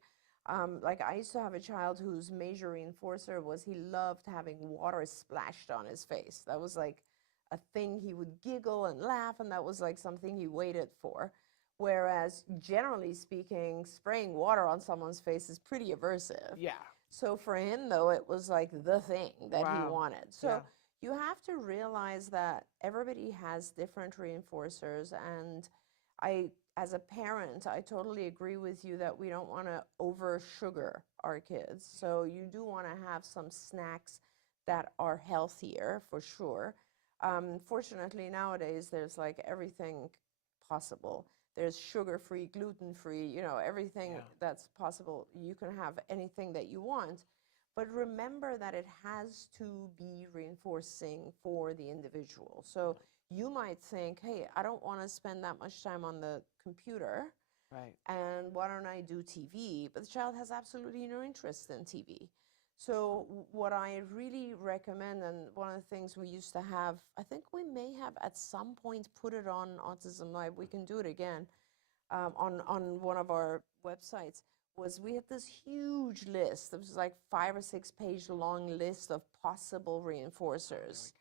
Like I used to have a child whose major reinforcer was he loved having water splashed on his face. That was like a thing. He would giggle and laugh, and that was like something he waited for. Whereas generally speaking, spraying water on someone's face is pretty aversive. Yeah. So for him, though, it was like the thing that he Wow. wanted. So Yeah. you have to realize that everybody has different reinforcers. And as a parent, I totally agree with you that we don't want to over sugar our kids. So you do want to have some snacks that are healthier, for sure. Fortunately, nowadays, there's like everything possible. There's sugar-free, gluten-free, everything that's possible. You can have anything that you want. But remember that it has to be reinforcing for the individual. So you might think, hey, I don't want to spend that much time on the computer. Right. And why don't I do TV? But the child has absolutely no interest in TV. So what I really recommend, and one of the things we used to have, I think we may have at some point put it on Autism Live, we can do it again, on one of our websites, was we had this huge list. It was like 5 or 6 page long list of possible reinforcers.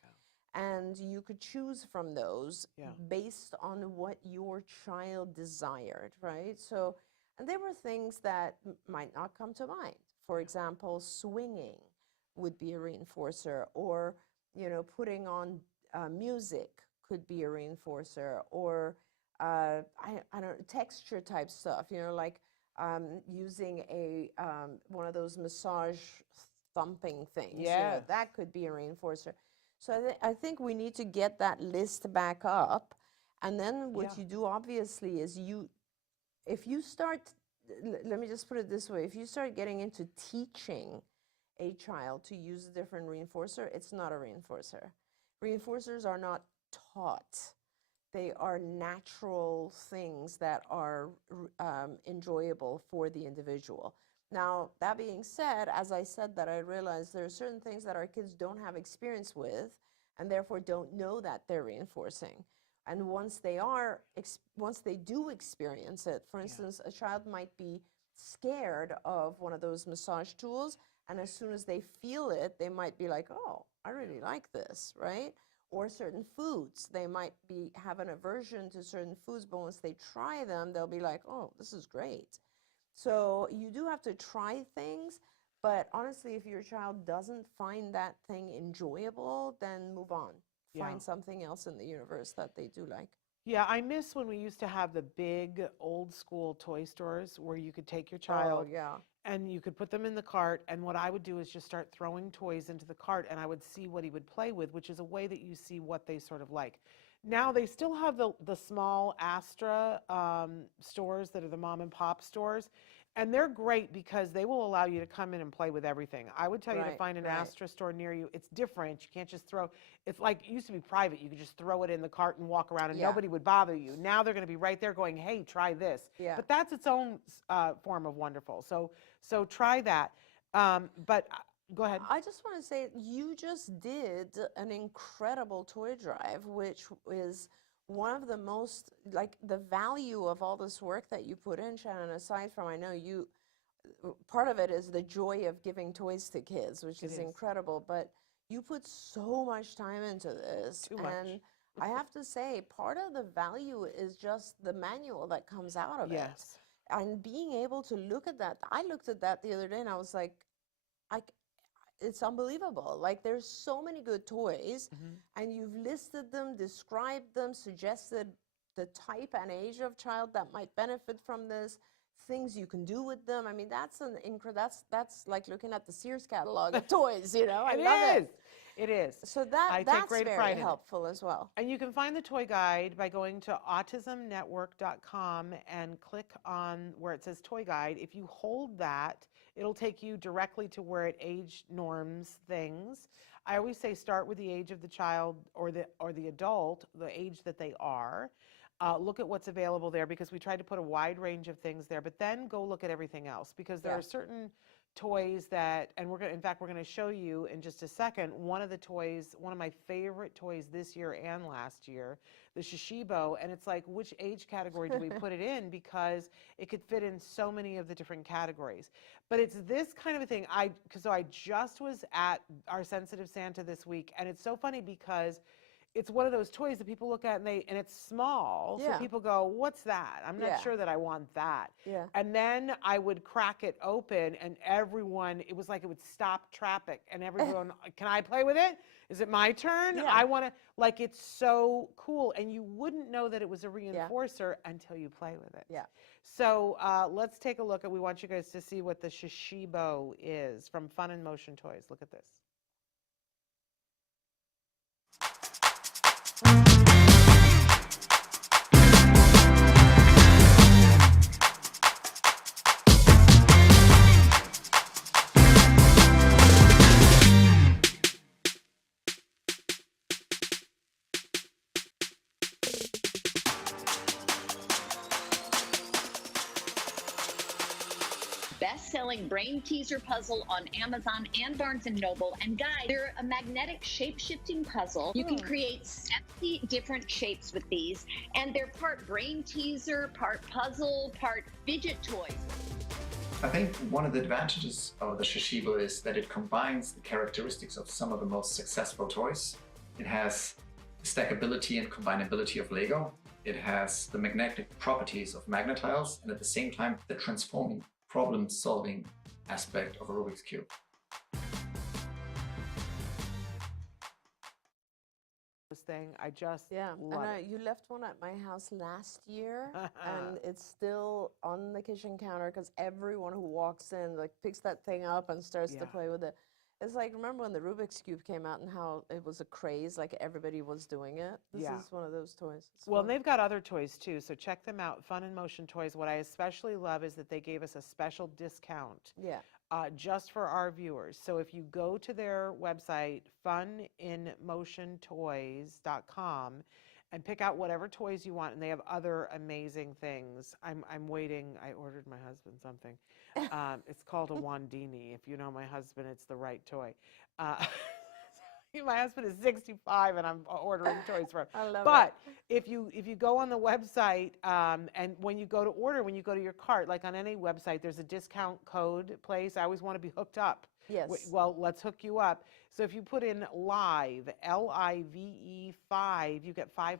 And you could choose from those based on what your child desired, right? So, and there were things that might not come to mind. For example, swinging would be a reinforcer, or, putting on music could be a reinforcer, or I don't know, texture type stuff, like using one of those massage thumping things. Yeah. That could be a reinforcer. So I think we need to get that list back up. And then what you do, obviously, is if you start, let me just put it this way, if you start getting into teaching a child to use a different reinforcer, it's not a reinforcer. Reinforcers are not taught. They are natural things that are enjoyable for the individual. Now, that being said, as I said that, I realized there are certain things that our kids don't have experience with, and therefore don't know that they're reinforcing. And once they do experience it, for instance, a child might be scared of one of those massage tools, and as soon as they feel it, they might be like, oh, I really like this, right? Or certain foods, they might have an aversion to certain foods, but once they try them, they'll be like, oh, this is great. So you do have to try things, but honestly, if your child doesn't find that thing enjoyable, then move on. Find something else in the universe that they do like. Yeah, I miss when we used to have the big old school toy stores where you could take your child and you could put them in the cart, and what I would do is just start throwing toys into the cart, and I would see what he would play with, which is a way that you see what they sort of like. Now they still have the small Astra stores that are the mom and pop stores, and they're great because they will allow you to come in and play with everything. I would tell you to find an Astra store near you. It's different. You can't just throw, it's like, it used to be private. You could just throw it in the cart and walk around and nobody would bother you. Now they're going to be right there going, hey, try this. But that's its own form of wonderful. So try that. But go ahead. I just want to say, you just did an incredible toy drive, which is one of the most, like, the value of all this work that you put in, Shannon, aside from, I know you, part of it is the joy of giving toys to kids, which is incredible, but you put so much time into this. Too much. And I have to say, part of the value is just the manual that comes out of it. And being able to look at that, I looked at that the other day and I was like, it's unbelievable. Like, there's so many good toys, and you've listed them, described them, suggested the type and age of child that might benefit from this, things you can do with them. I mean, that's that's like looking at the Sears catalog of toys, you know. I love it. It is. So I take that's great very pride in it. helpful as well. And you can find the toy guide by going to autismnetwork.com and click on where it says toy guide. If you hold that, it'll take you directly to where it age norms things. I always say start with the age of the child or the adult, the age that they are. Look at what's available there, because we tried to put a wide range of things there, but then go look at everything else, because there are certain toys that, and we're going to show you in just a second, one of my favorite toys this year and last year, the Shishibo, and it's like, which age category do we put it in, because it could fit in so many of the different categories. But it's this kind of a thing. So I just was at our Sensitive Santa this week, and it's so funny because it's one of those toys that people look at and it's small. So people go, what's that? I'm not sure that I want that. Yeah. And then I would crack it open and everyone, it was like it would stop traffic and everyone, can I play with it? Is it my turn? Yeah. I want to, like, it's so cool. And you wouldn't know that it was a reinforcer until you play with it. Yeah. So let's take a look at, we want you guys to see what the Shishibo is from Fun and Motion Toys. Look at this. Best-selling brain teaser puzzle on Amazon and Barnes & Noble. And guys, they're a magnetic shape-shifting puzzle. You can create 70 different shapes with these, and they're part brain teaser, part puzzle, part fidget toys. I think one of the advantages of the Shishibo is that it combines the characteristics of some of the most successful toys. It has the stackability and combinability of Lego. It has the magnetic properties of Magnetiles, and at the same time, the transforming problem-solving aspect of a Rubik's Cube. This thing, I just love it. You left one at my house last year, and it's still on the kitchen counter because everyone who walks in like picks that thing up and starts to play with it. It's like, remember when the Rubik's Cube came out and how it was a craze, like everybody was doing it? This is one of those toys. It's Well, fun. they've got other toys too, so check them out. Fun and Motion Toys. What I especially love is that they gave us a special discount just for our viewers. So if you go to their website, funinmotiontoys.com, and pick out whatever toys you want, and they have other amazing things. I'm waiting. I ordered my husband something. It's called a Wandini. If you know my husband, it's the right toy. My husband is 65, and I'm ordering toys for him. I love but if you go on the website, and when you go to order, when you go to your cart, like on any website, there's a discount code place. I always want to be hooked up. Yes. Well, let's hook you up. So if you put in LIVE, LIVE 5, you get 5%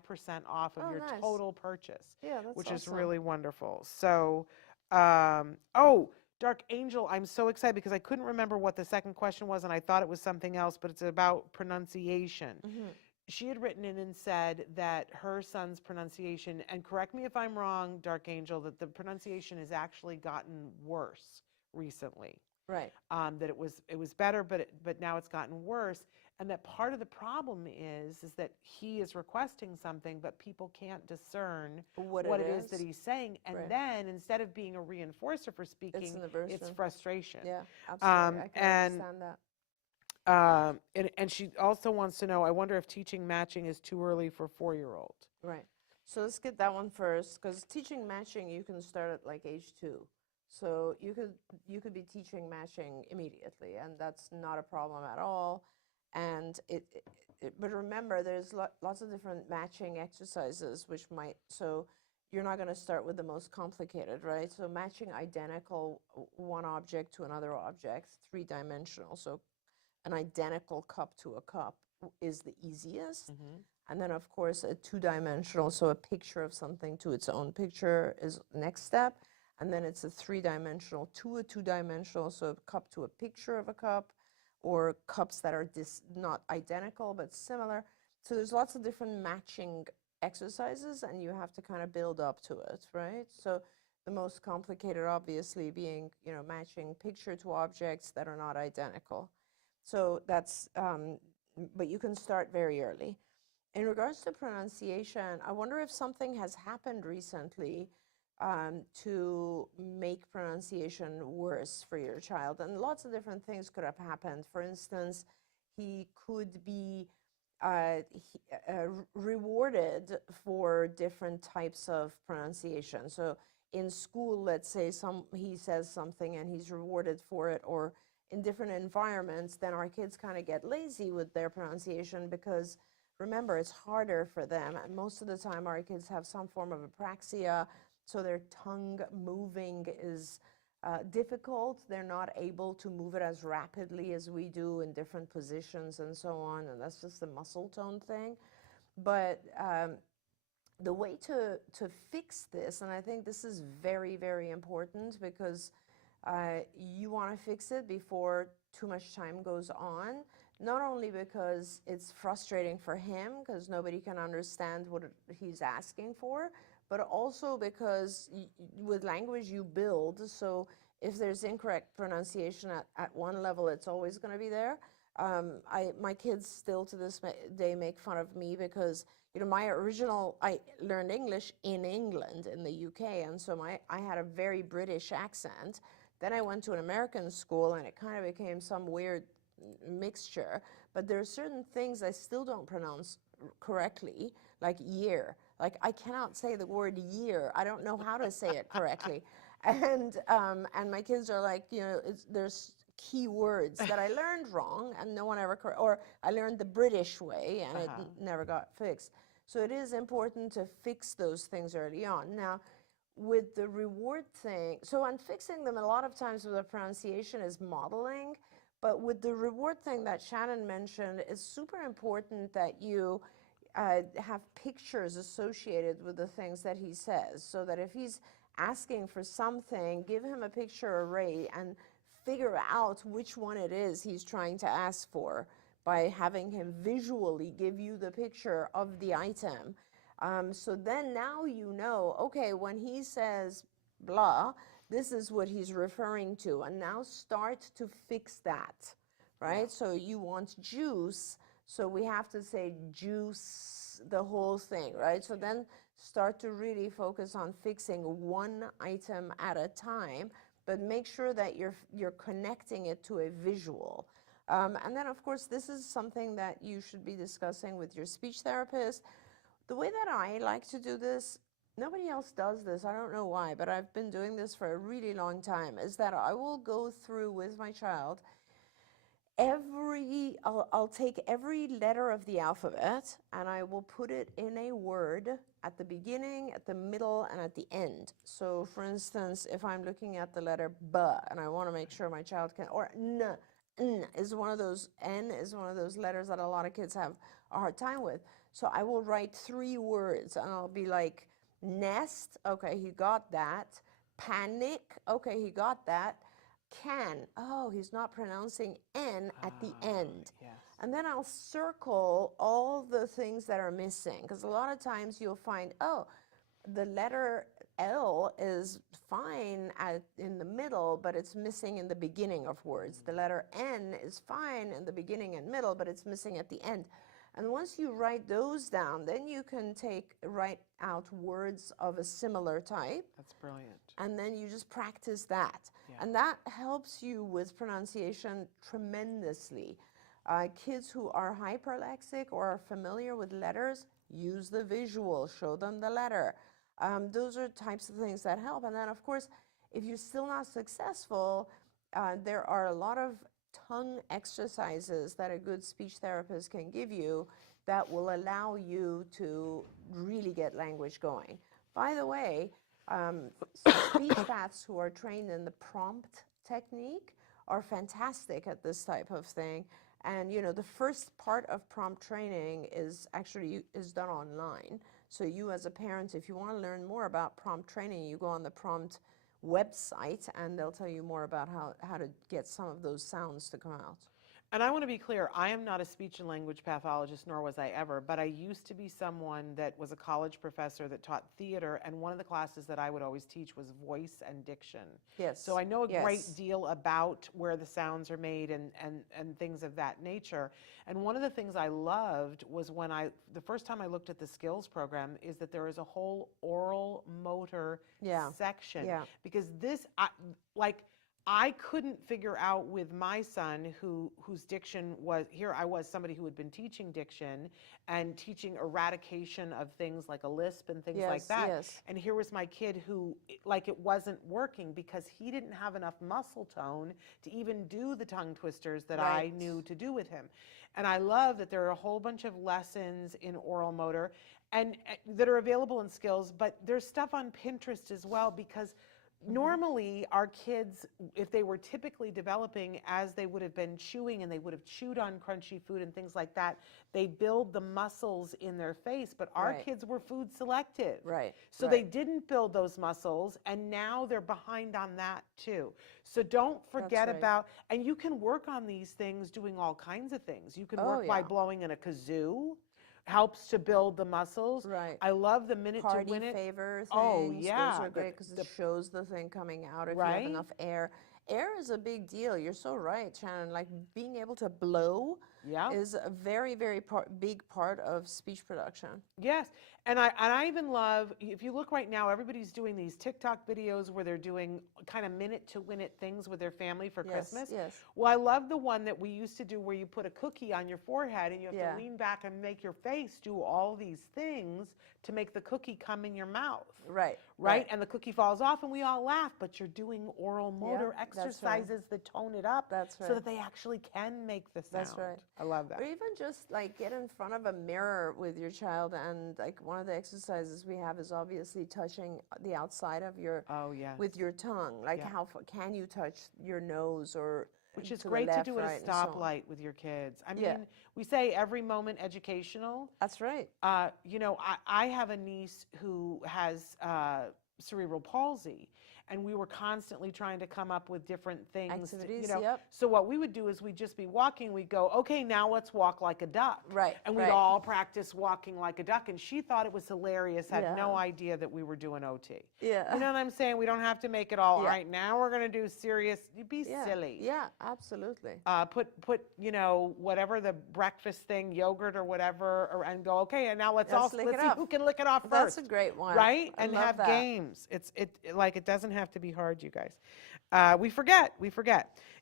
off of your total purchase. Yeah, that's which is awesome. really wonderful. So, Dark Angel, I'm so excited because I couldn't remember what the second question was, and I thought it was something else, but it's about pronunciation. She had written in and said that her son's pronunciation, and correct me if I'm wrong, Dark Angel, that the pronunciation has actually gotten worse recently. Right. That it was better, but now it's gotten worse, and that part of the problem is that he is requesting something, but people can't discern what it is that he's saying, and then instead of being a reinforcer for speaking, it's frustration. Yeah, absolutely. I can understand that. And she also wants to know, I wonder if teaching matching is too early for 4-year-old. Right. So let's get that one first, because teaching matching, you can start at like age 2. So you could be teaching matching immediately, and that's not a problem at all. And but remember, there's lots of different matching exercises, which so you're not going to start with the most complicated, right? So matching identical one object to another object, 3-dimensional. So an identical cup to a cup is the easiest. And then, of course, a 2-dimensional, so a picture of something to its own picture is next step. And then it's a 3-dimensional to a 2-dimensional, so a cup to a picture of a cup, or cups that are not identical but similar. So there's lots of different matching exercises, and you have to kind of build up to it, right? So the most complicated, obviously, being, matching picture to objects that are not identical. So that's, but you can start very early. In regards to pronunciation, I wonder if something has happened recently to make pronunciation worse for your child. And lots of different things could have happened. For instance, he could be rewarded for different types of pronunciation. So in school, let's say he says something and he's rewarded for it, or in different environments, then our kids kind of get lazy with their pronunciation because, remember, it's harder for them. And most of the time, our kids have some form of apraxia, so their tongue moving is difficult. They're not able to move it as rapidly as we do in different positions and so on, and that's just a muscle tone thing. But the way to fix this, and I think this is very, very important, because you want to fix it before too much time goes on, not only because it's frustrating for him because nobody can understand what he's asking for, but also because with language you build. So if there's incorrect pronunciation at one level, it's always going to be there. My kids still to this day make fun of me because, I learned English in England, in the UK, and so I had a very British accent. Then I went to an American school, and it kind of became some weird mixture. But there are certain things I still don't pronounce correctly, like year. Like, I cannot say the word year. I don't know how to say it correctly. And my kids are like, there's key words that I learned wrong, and no one ever, or I learned the British way, and it never got fixed. So it is important to fix those things early on. Now, with the reward thing, so I'm fixing them a lot of times with the pronunciation is modeling, but with the reward thing that Shannon mentioned, it's super important that you have pictures associated with the things that he says, so that if he's asking for something, give him a picture array and figure out which one it is he's trying to ask for by having him visually give you the picture of the item. So then now you know, okay, when he says blah, this is what he's referring to, and now start to fix that, right? Yeah. So you want juice, so we have to say juice, the whole thing, right? So then start to really focus on fixing one item at a time, but make sure that you're connecting it to a visual. And then, of course, this is something that you should be discussing with your speech therapist. The way that I like to do this, nobody else does this, I don't know why, but I've been doing this for a really long time, is that I will go through with my child I'll take every letter of the alphabet and I will put it in a word at the beginning, at the middle, and at the end. So for instance, if I'm looking at the letter B and I want to make sure my child can, or N is one of those, N is one of those letters that a lot of kids have a hard time with. So I will write 3 words and I'll be like, nest, okay, he got that. Panic, okay, he got that. Can, oh, he's not pronouncing N at the end. Yes. And then I'll circle all the things that are missing, because a lot of times you'll find, oh, the letter L is fine in the middle, but it's missing in the beginning of words. The letter N is fine in the beginning and middle, but it's missing at the end. And once you write those down, then you can write out words of a similar type. That's brilliant. And then you just practice that. Yeah. And that helps you with pronunciation tremendously. Kids who are hyperlexic or are familiar with letters, use the visual, show them the letter. Those are types of things that help. And then, of course, if you're still not successful, there are a lot of tongue exercises that a good speech therapist can give you that will allow you to really get language going. By the way, speech paths who are trained in the prompt technique are fantastic at this type of thing. And the first part of prompt training is done online. So you as a parent, if you want to learn more about prompt training, you go on the prompt website and they'll tell you more about how to get some of those sounds to come out. And I want to be clear, I am not a speech and language pathologist, nor was I ever, but I used to be someone that was a college professor that taught theater, and one of the classes that I would always teach was voice and diction. Yes. So I know a Yes. great deal about where the sounds are made and things of that nature. And one of the things I loved was when the first time I looked at the skills program is that there is a whole oral motor section. Yeah. Because I couldn't figure out with my son whose diction was, here I was somebody who had been teaching diction and teaching eradication of things like a lisp and things like that. Yes. And here was my kid who, like, it wasn't working because he didn't have enough muscle tone to even do the tongue twisters that I knew to do with him. And I love that there are a whole bunch of lessons in oral motor and that are available in skills, but there's stuff on Pinterest as well, because normally our kids, if they were typically developing as they would have been chewing and they would have chewed on crunchy food and things like that, they build the muscles in their face, but our kids were food selective. Right. So they didn't build those muscles, and now they're behind on that too. So don't forget about, and you can work on these things doing all kinds of things. You can work by blowing in a kazoo. Helps to build the muscles. Right. I love the minute Party to win it. favor things. Oh, yeah. Those are great because it shows the thing coming out if you Right? have enough air. Air is a big deal. You're so right, Shannon. Like being able to blow is a very, very big part of speech production. Yes. And I even love, if you look right now, everybody's doing these TikTok videos where they're doing kind of minute to win it things with their family for Christmas. Yes. Well, I love the one that we used to do where you put a cookie on your forehead and you have to lean back and make your face do all these things to make the cookie come in your mouth. Right? And the cookie falls off and we all laugh, but you're doing oral motor exercises that tone it up so that they actually can make the sound. That's right. I love that. Or even just like get in front of a mirror with your child, and like one of the exercises we have is obviously touching the outside of your with your tongue. Like how can you touch your nose or which is to the great to left, do at right, a and so on. stoplight with your kids. I mean, we say every moment educational. That's right. You know, I have a niece who has cerebral palsy, and we were constantly trying to come up with different things. Activities, you know, so what we would do is we'd just be walking. We'd go, okay, now let's walk like a duck. Right. And we'd all practice walking like a duck. And she thought it was hilarious. Had no idea that we were doing OT. Yeah. You know what I'm saying? We don't have to make it all right. Now we're going to do serious. Be silly. Yeah, absolutely. Put you know, whatever the breakfast thing, yogurt or whatever, and go, okay, and now let's see who can lick it off first. That's a great one. Right? I And love have that. games. It doesn't have to be hard, you guys. We forget.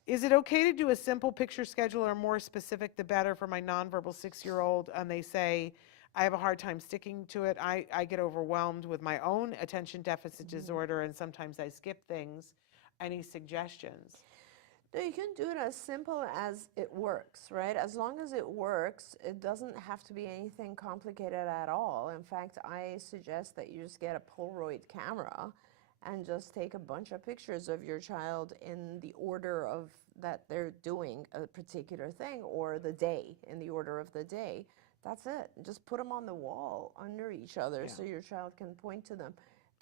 Is it okay to do a simple picture schedule, or more specific the better, for my nonverbal 6-year-old? And they say, I have a hard time sticking to it. I get overwhelmed with my own attention deficit disorder, and sometimes I skip things. Any suggestions? No, you can do it as simple as it works, right? As long as it works, it doesn't have to be anything complicated at all. In fact, I suggest that you just get a Polaroid camera and just take a bunch of pictures of your child in the order of that they're doing a particular thing, or the day, in the order of the day. That's it. Just put them on the wall under each other so your child can point to them.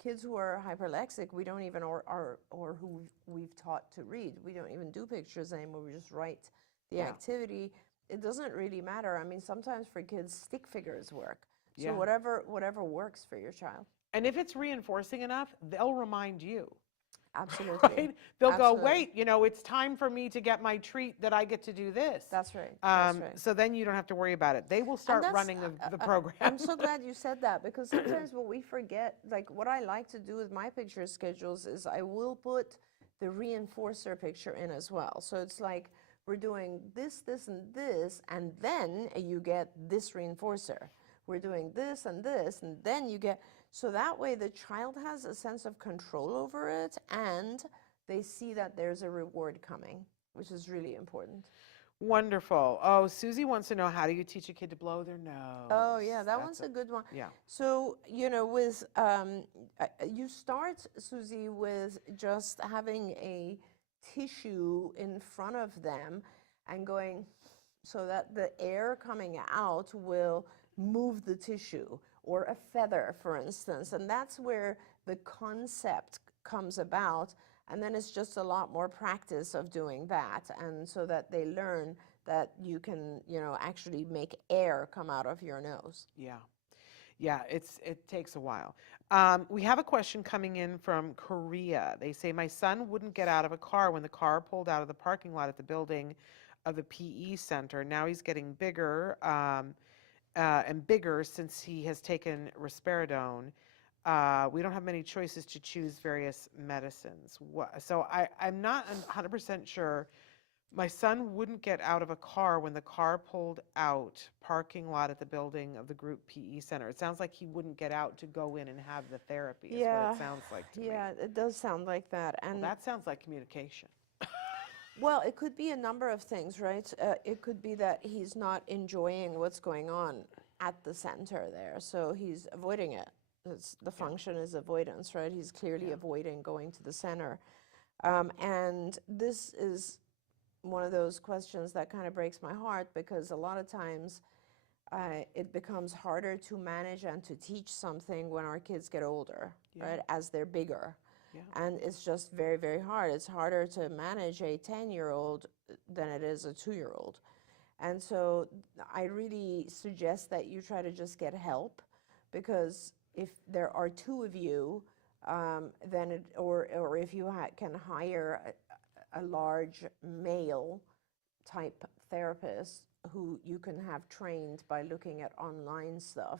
Kids who are hyperlexic, we don't even, or who we've taught to read, we don't even do pictures anymore. We just write the activity. It doesn't really matter. I mean, sometimes for kids, stick figures work. So whatever works for your child. And if it's reinforcing enough, they'll remind you. Absolutely. Right? They'll go, wait, you know, it's time for me to get my treat that I get to do this. That's right. That's right. So then you don't have to worry about it. They will start running the program. I'm so glad you said that, because sometimes what we forget, like what I like to do with my picture schedules is I will put the reinforcer picture in as well. So it's like we're doing this, this, and this, and then you get this reinforcer. We're doing this, and then you get... So that way the child has a sense of control over it, and they see that there's a reward coming, which is really important. Wonderful. Oh, Susie wants to know, how do you teach a kid to blow their nose? Oh, yeah, that one's a good one. Yeah. So, you know, with, you start, Susie, with just having a tissue in front of them and going, so that the air coming out will move the tissue, or a feather, for instance. And that's where the concept comes about. And then it's just a lot more practice of doing that, and so that they learn that you can, actually make air come out of your nose. Yeah. Yeah, it takes a while. We have a question coming in from Korea. They say, my son wouldn't get out of a car when the car pulled out of the parking lot at the building of the PE center. Now he's getting bigger and bigger since he has taken risperidone. We don't have many choices to choose various medicines. So I'm not 100% sure. My son wouldn't get out of a car when the car pulled out parking lot at the building of the group PE center. It sounds like he wouldn't get out to go in and have the therapy is what it sounds like to me. Yeah, it does sound like that. And Well, that sounds like communication. well, it could be a number of things, right? It could be that he's not enjoying what's going on at the center there, so he's avoiding it. The function is avoidance, right? He's clearly avoiding going to the center. And this is one of those questions that kind of breaks my heart, because a lot of times it becomes harder to manage and to teach something when our kids get older, right, as they're bigger. Yeah. And it's just very, very hard. It's harder to manage a 10-year-old than it is a 2-year-old. And so I really suggest that you try to just get help, because if there are two of you, then or if you can hire a large male type therapist who you can have trained by looking at online stuff,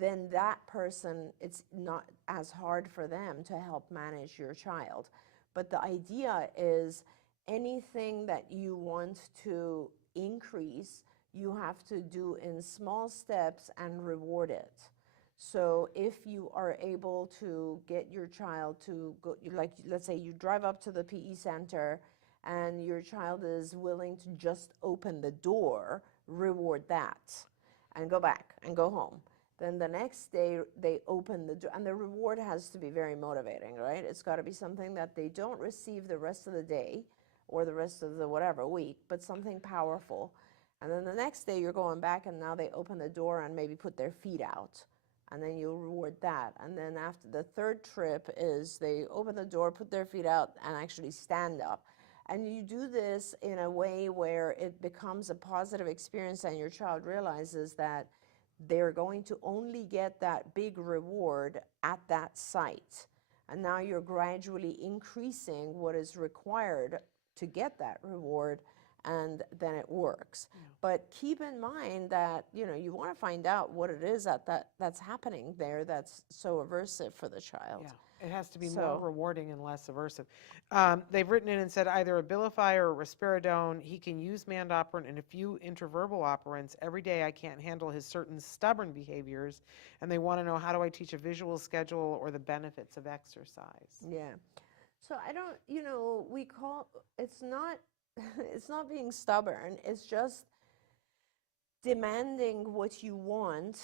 then that person, it's not as hard for them to help manage your child. But the idea is anything that you want to increase, you have to do in small steps and reward it. So if you are able to get your child to go, like let's say you drive up to the PE center and your child is willing to just open the door, reward that and go back and go home. Then the next day they open the door, and the reward has to be very motivating, right? It's got to be something that they don't receive the rest of the day or the rest of the whatever week, but something powerful. And then the next day you're going back and now they open the door and maybe put their feet out. And then you'll reward that. And then after the third trip is they open the door, put their feet out, and actually stand up. And you do this in a way where it becomes a positive experience and your child realizes that they're going to only get that big reward at that site. And now you're gradually increasing what is required to get that reward, and then it works. Yeah. But keep in mind that, you want to find out what it is that's happening there that's so aversive for the child. Yeah, it has to be more rewarding and less aversive. They've written in and said either Abilify or Risperidone. He can use Mandoperin and a few intraverbal operants. Every day I can't handle his certain stubborn behaviors, and they want to know, how do I teach a visual schedule or the benefits of exercise? Yeah. So I don't, it's not, it's not being stubborn, it's just demanding what you want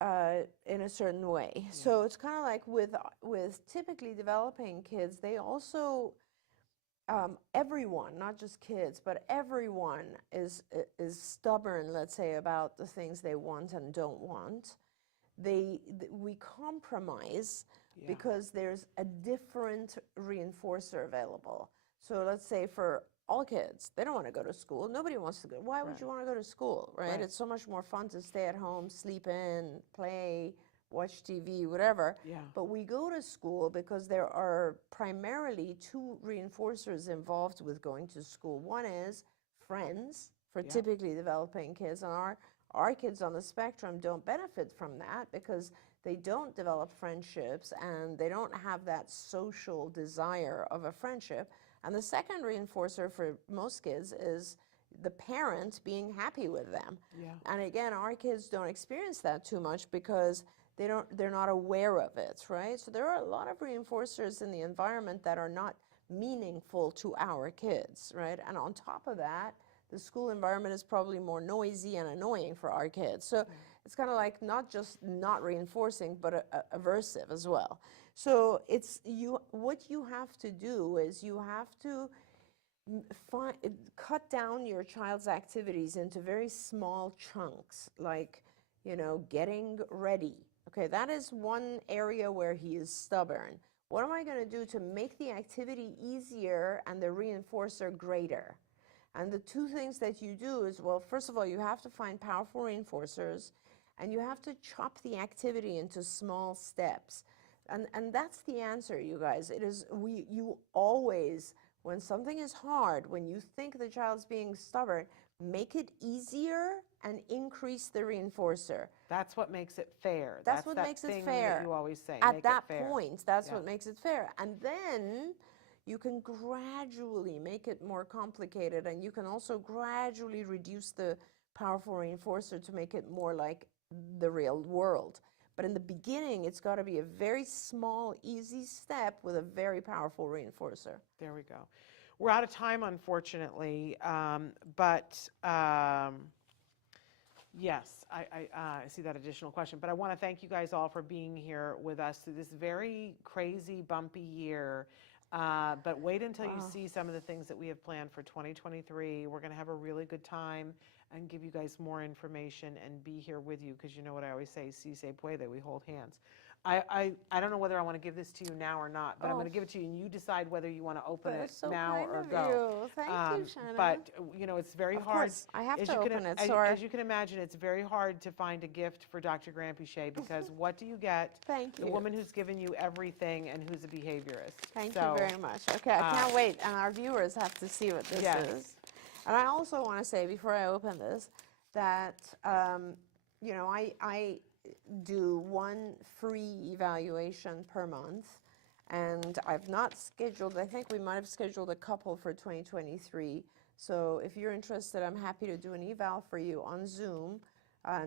in a certain way. Yeah. So it's kind of like with typically developing kids, they also, everyone, not just kids, but everyone is stubborn, let's say, about the things they want and don't want. We compromise because there's a different reinforcer available. So let's say for all kids, they don't want to go to school. Nobody wants to go. Why would you want to go to school, right? It's so much more fun to stay at home, sleep in, play, watch TV, whatever. Yeah. But we go to school because there are primarily two reinforcers involved with going to school. One is friends for typically developing kids, and our kids on the spectrum don't benefit from that because they don't develop friendships and they don't have that social desire of a friendship. And the second reinforcer for most kids is the parent being happy with them. Yeah. And again, our kids don't experience that too much because they're not aware of it, right? So there are a lot of reinforcers in the environment that are not meaningful to our kids, right? And on top of that, the school environment is probably more noisy and annoying for our kids. So it's kind of like not just not reinforcing, but aversive as well. So what you have to do is you have to cut down your child's activities into very small chunks, like, getting ready. Okay, that is one area where he is stubborn. What am I going to do to make the activity easier and the reinforcer greater? And the two things that you do is, well, first of all, you have to find powerful reinforcers, and you have to chop the activity into small steps. And that's the answer, you guys. It is, you always, when something is hard, when you think the child's being stubborn, make it easier and increase the reinforcer. That's what makes it fair. That's what makes it fair. That you always say. At make that it fair. point, that's Yeah. what makes it fair. And then you can gradually make it more complicated, and you can also gradually reduce the powerful reinforcer to make it more like the real world. But in the beginning, it's got to be a very small, easy step with a very powerful reinforcer. There we go. We're out of time, unfortunately, yes, I see that additional question. But I want to thank you guys all for being here with us through this very crazy, bumpy year. But wait until you see some of the things that we have planned for 2023. We're going to have a really good time and give you guys more information and be here with you, because you know what I always say, si se puede, we hold hands. I don't know whether I want to give this to you now or not, but I'm going to give it to you, and you decide whether you want to open it so now kind or of go. You. Thank you, Shannon. But you know, it's very hard. Course, I have as to you open can, it. as, Sorry. as you can imagine, it's very hard to find a gift for Dr. Granpeesheh, because what do you get? Thank The you. woman who's given you everything and who's a behaviorist. Thank So, you very much. Okay, I can't wait, and our viewers have to see what this Yes. is. And I also want to say, before I open this, that you know, I do one free evaluation per month, and I've not scheduled, I think we might have scheduled a couple for 2023. So if you're interested, I'm happy to do an eval for you on Zoom,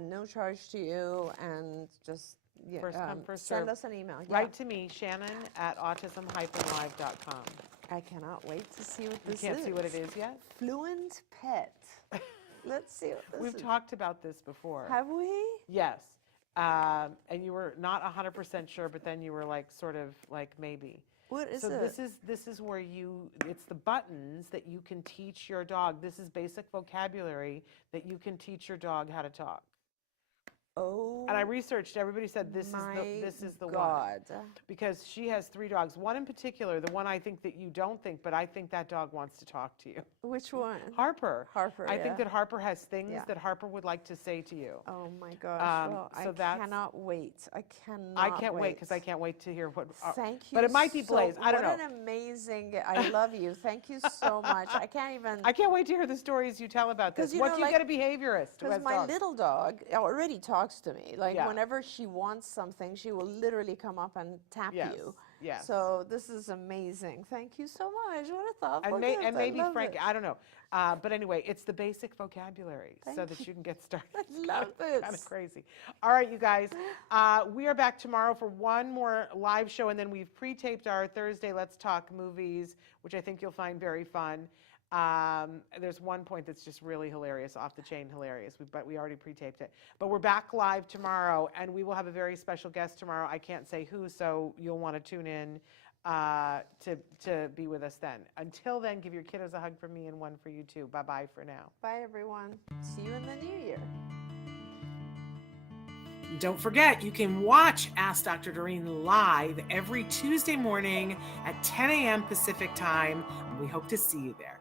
no charge to you, and just First come, first send serve. us an email. Yeah. Write to me, Shannon at autism-live.com. I cannot wait to see what You this is. can't see what it is yet? Fluent Pet. Let's see what this We've is. talked about this before. Have we? Yes. And you were not 100% sure, but then you were like, sort of like, maybe. What is So it? this is where it's the buttons that you can teach your dog. This is basic vocabulary that you can teach your dog how to talk. Oh. And I researched, everybody said this is the God. one. Because she has 3 dogs. One in particular, the one I think that you don't think, but I think that dog wants to talk to you. Which one? Harper. Harper, I think yeah. that Harper has things Yeah. that Harper would like to say to you. Oh my gosh. Well, so I cannot wait. I cannot I can't wait, because I can't wait to hear what. Thank you. But it might be so- Blaze. I don't know. What an amazing. I love you. Thank you so much. I can't even. I can't wait to hear the stories you tell about this. 'Cause, you What know, do you like- get a behaviorist who Because has my dogs? little dog already talks to me. Like Yeah. whenever she wants something, she will literally come up and tap Yes, you. yes. So this is amazing. Thank you so much. What a thoughtful And, gift. and I maybe love Frank, it. I don't know. But anyway, it's the basic vocabulary so Thank that you. you can get started. I love this. Kind of crazy. All right, you guys. We are back tomorrow for one more live show, and then we've pre-taped our Thursday Let's Talk Movies, which I think you'll find very fun. There's one point that's just really hilarious, off the chain hilarious, but we already pre-taped it. But we're back live tomorrow, and we will have a very special guest tomorrow. I can't say who, so you'll want to tune in to be with us then. Until then, give your kiddos a hug from me and one for you too. Bye-bye for now. Bye, everyone. See you in the new year. Don't forget, you can watch Ask Dr. Doreen live every Tuesday morning at 10 a.m. Pacific time. We hope to see you there.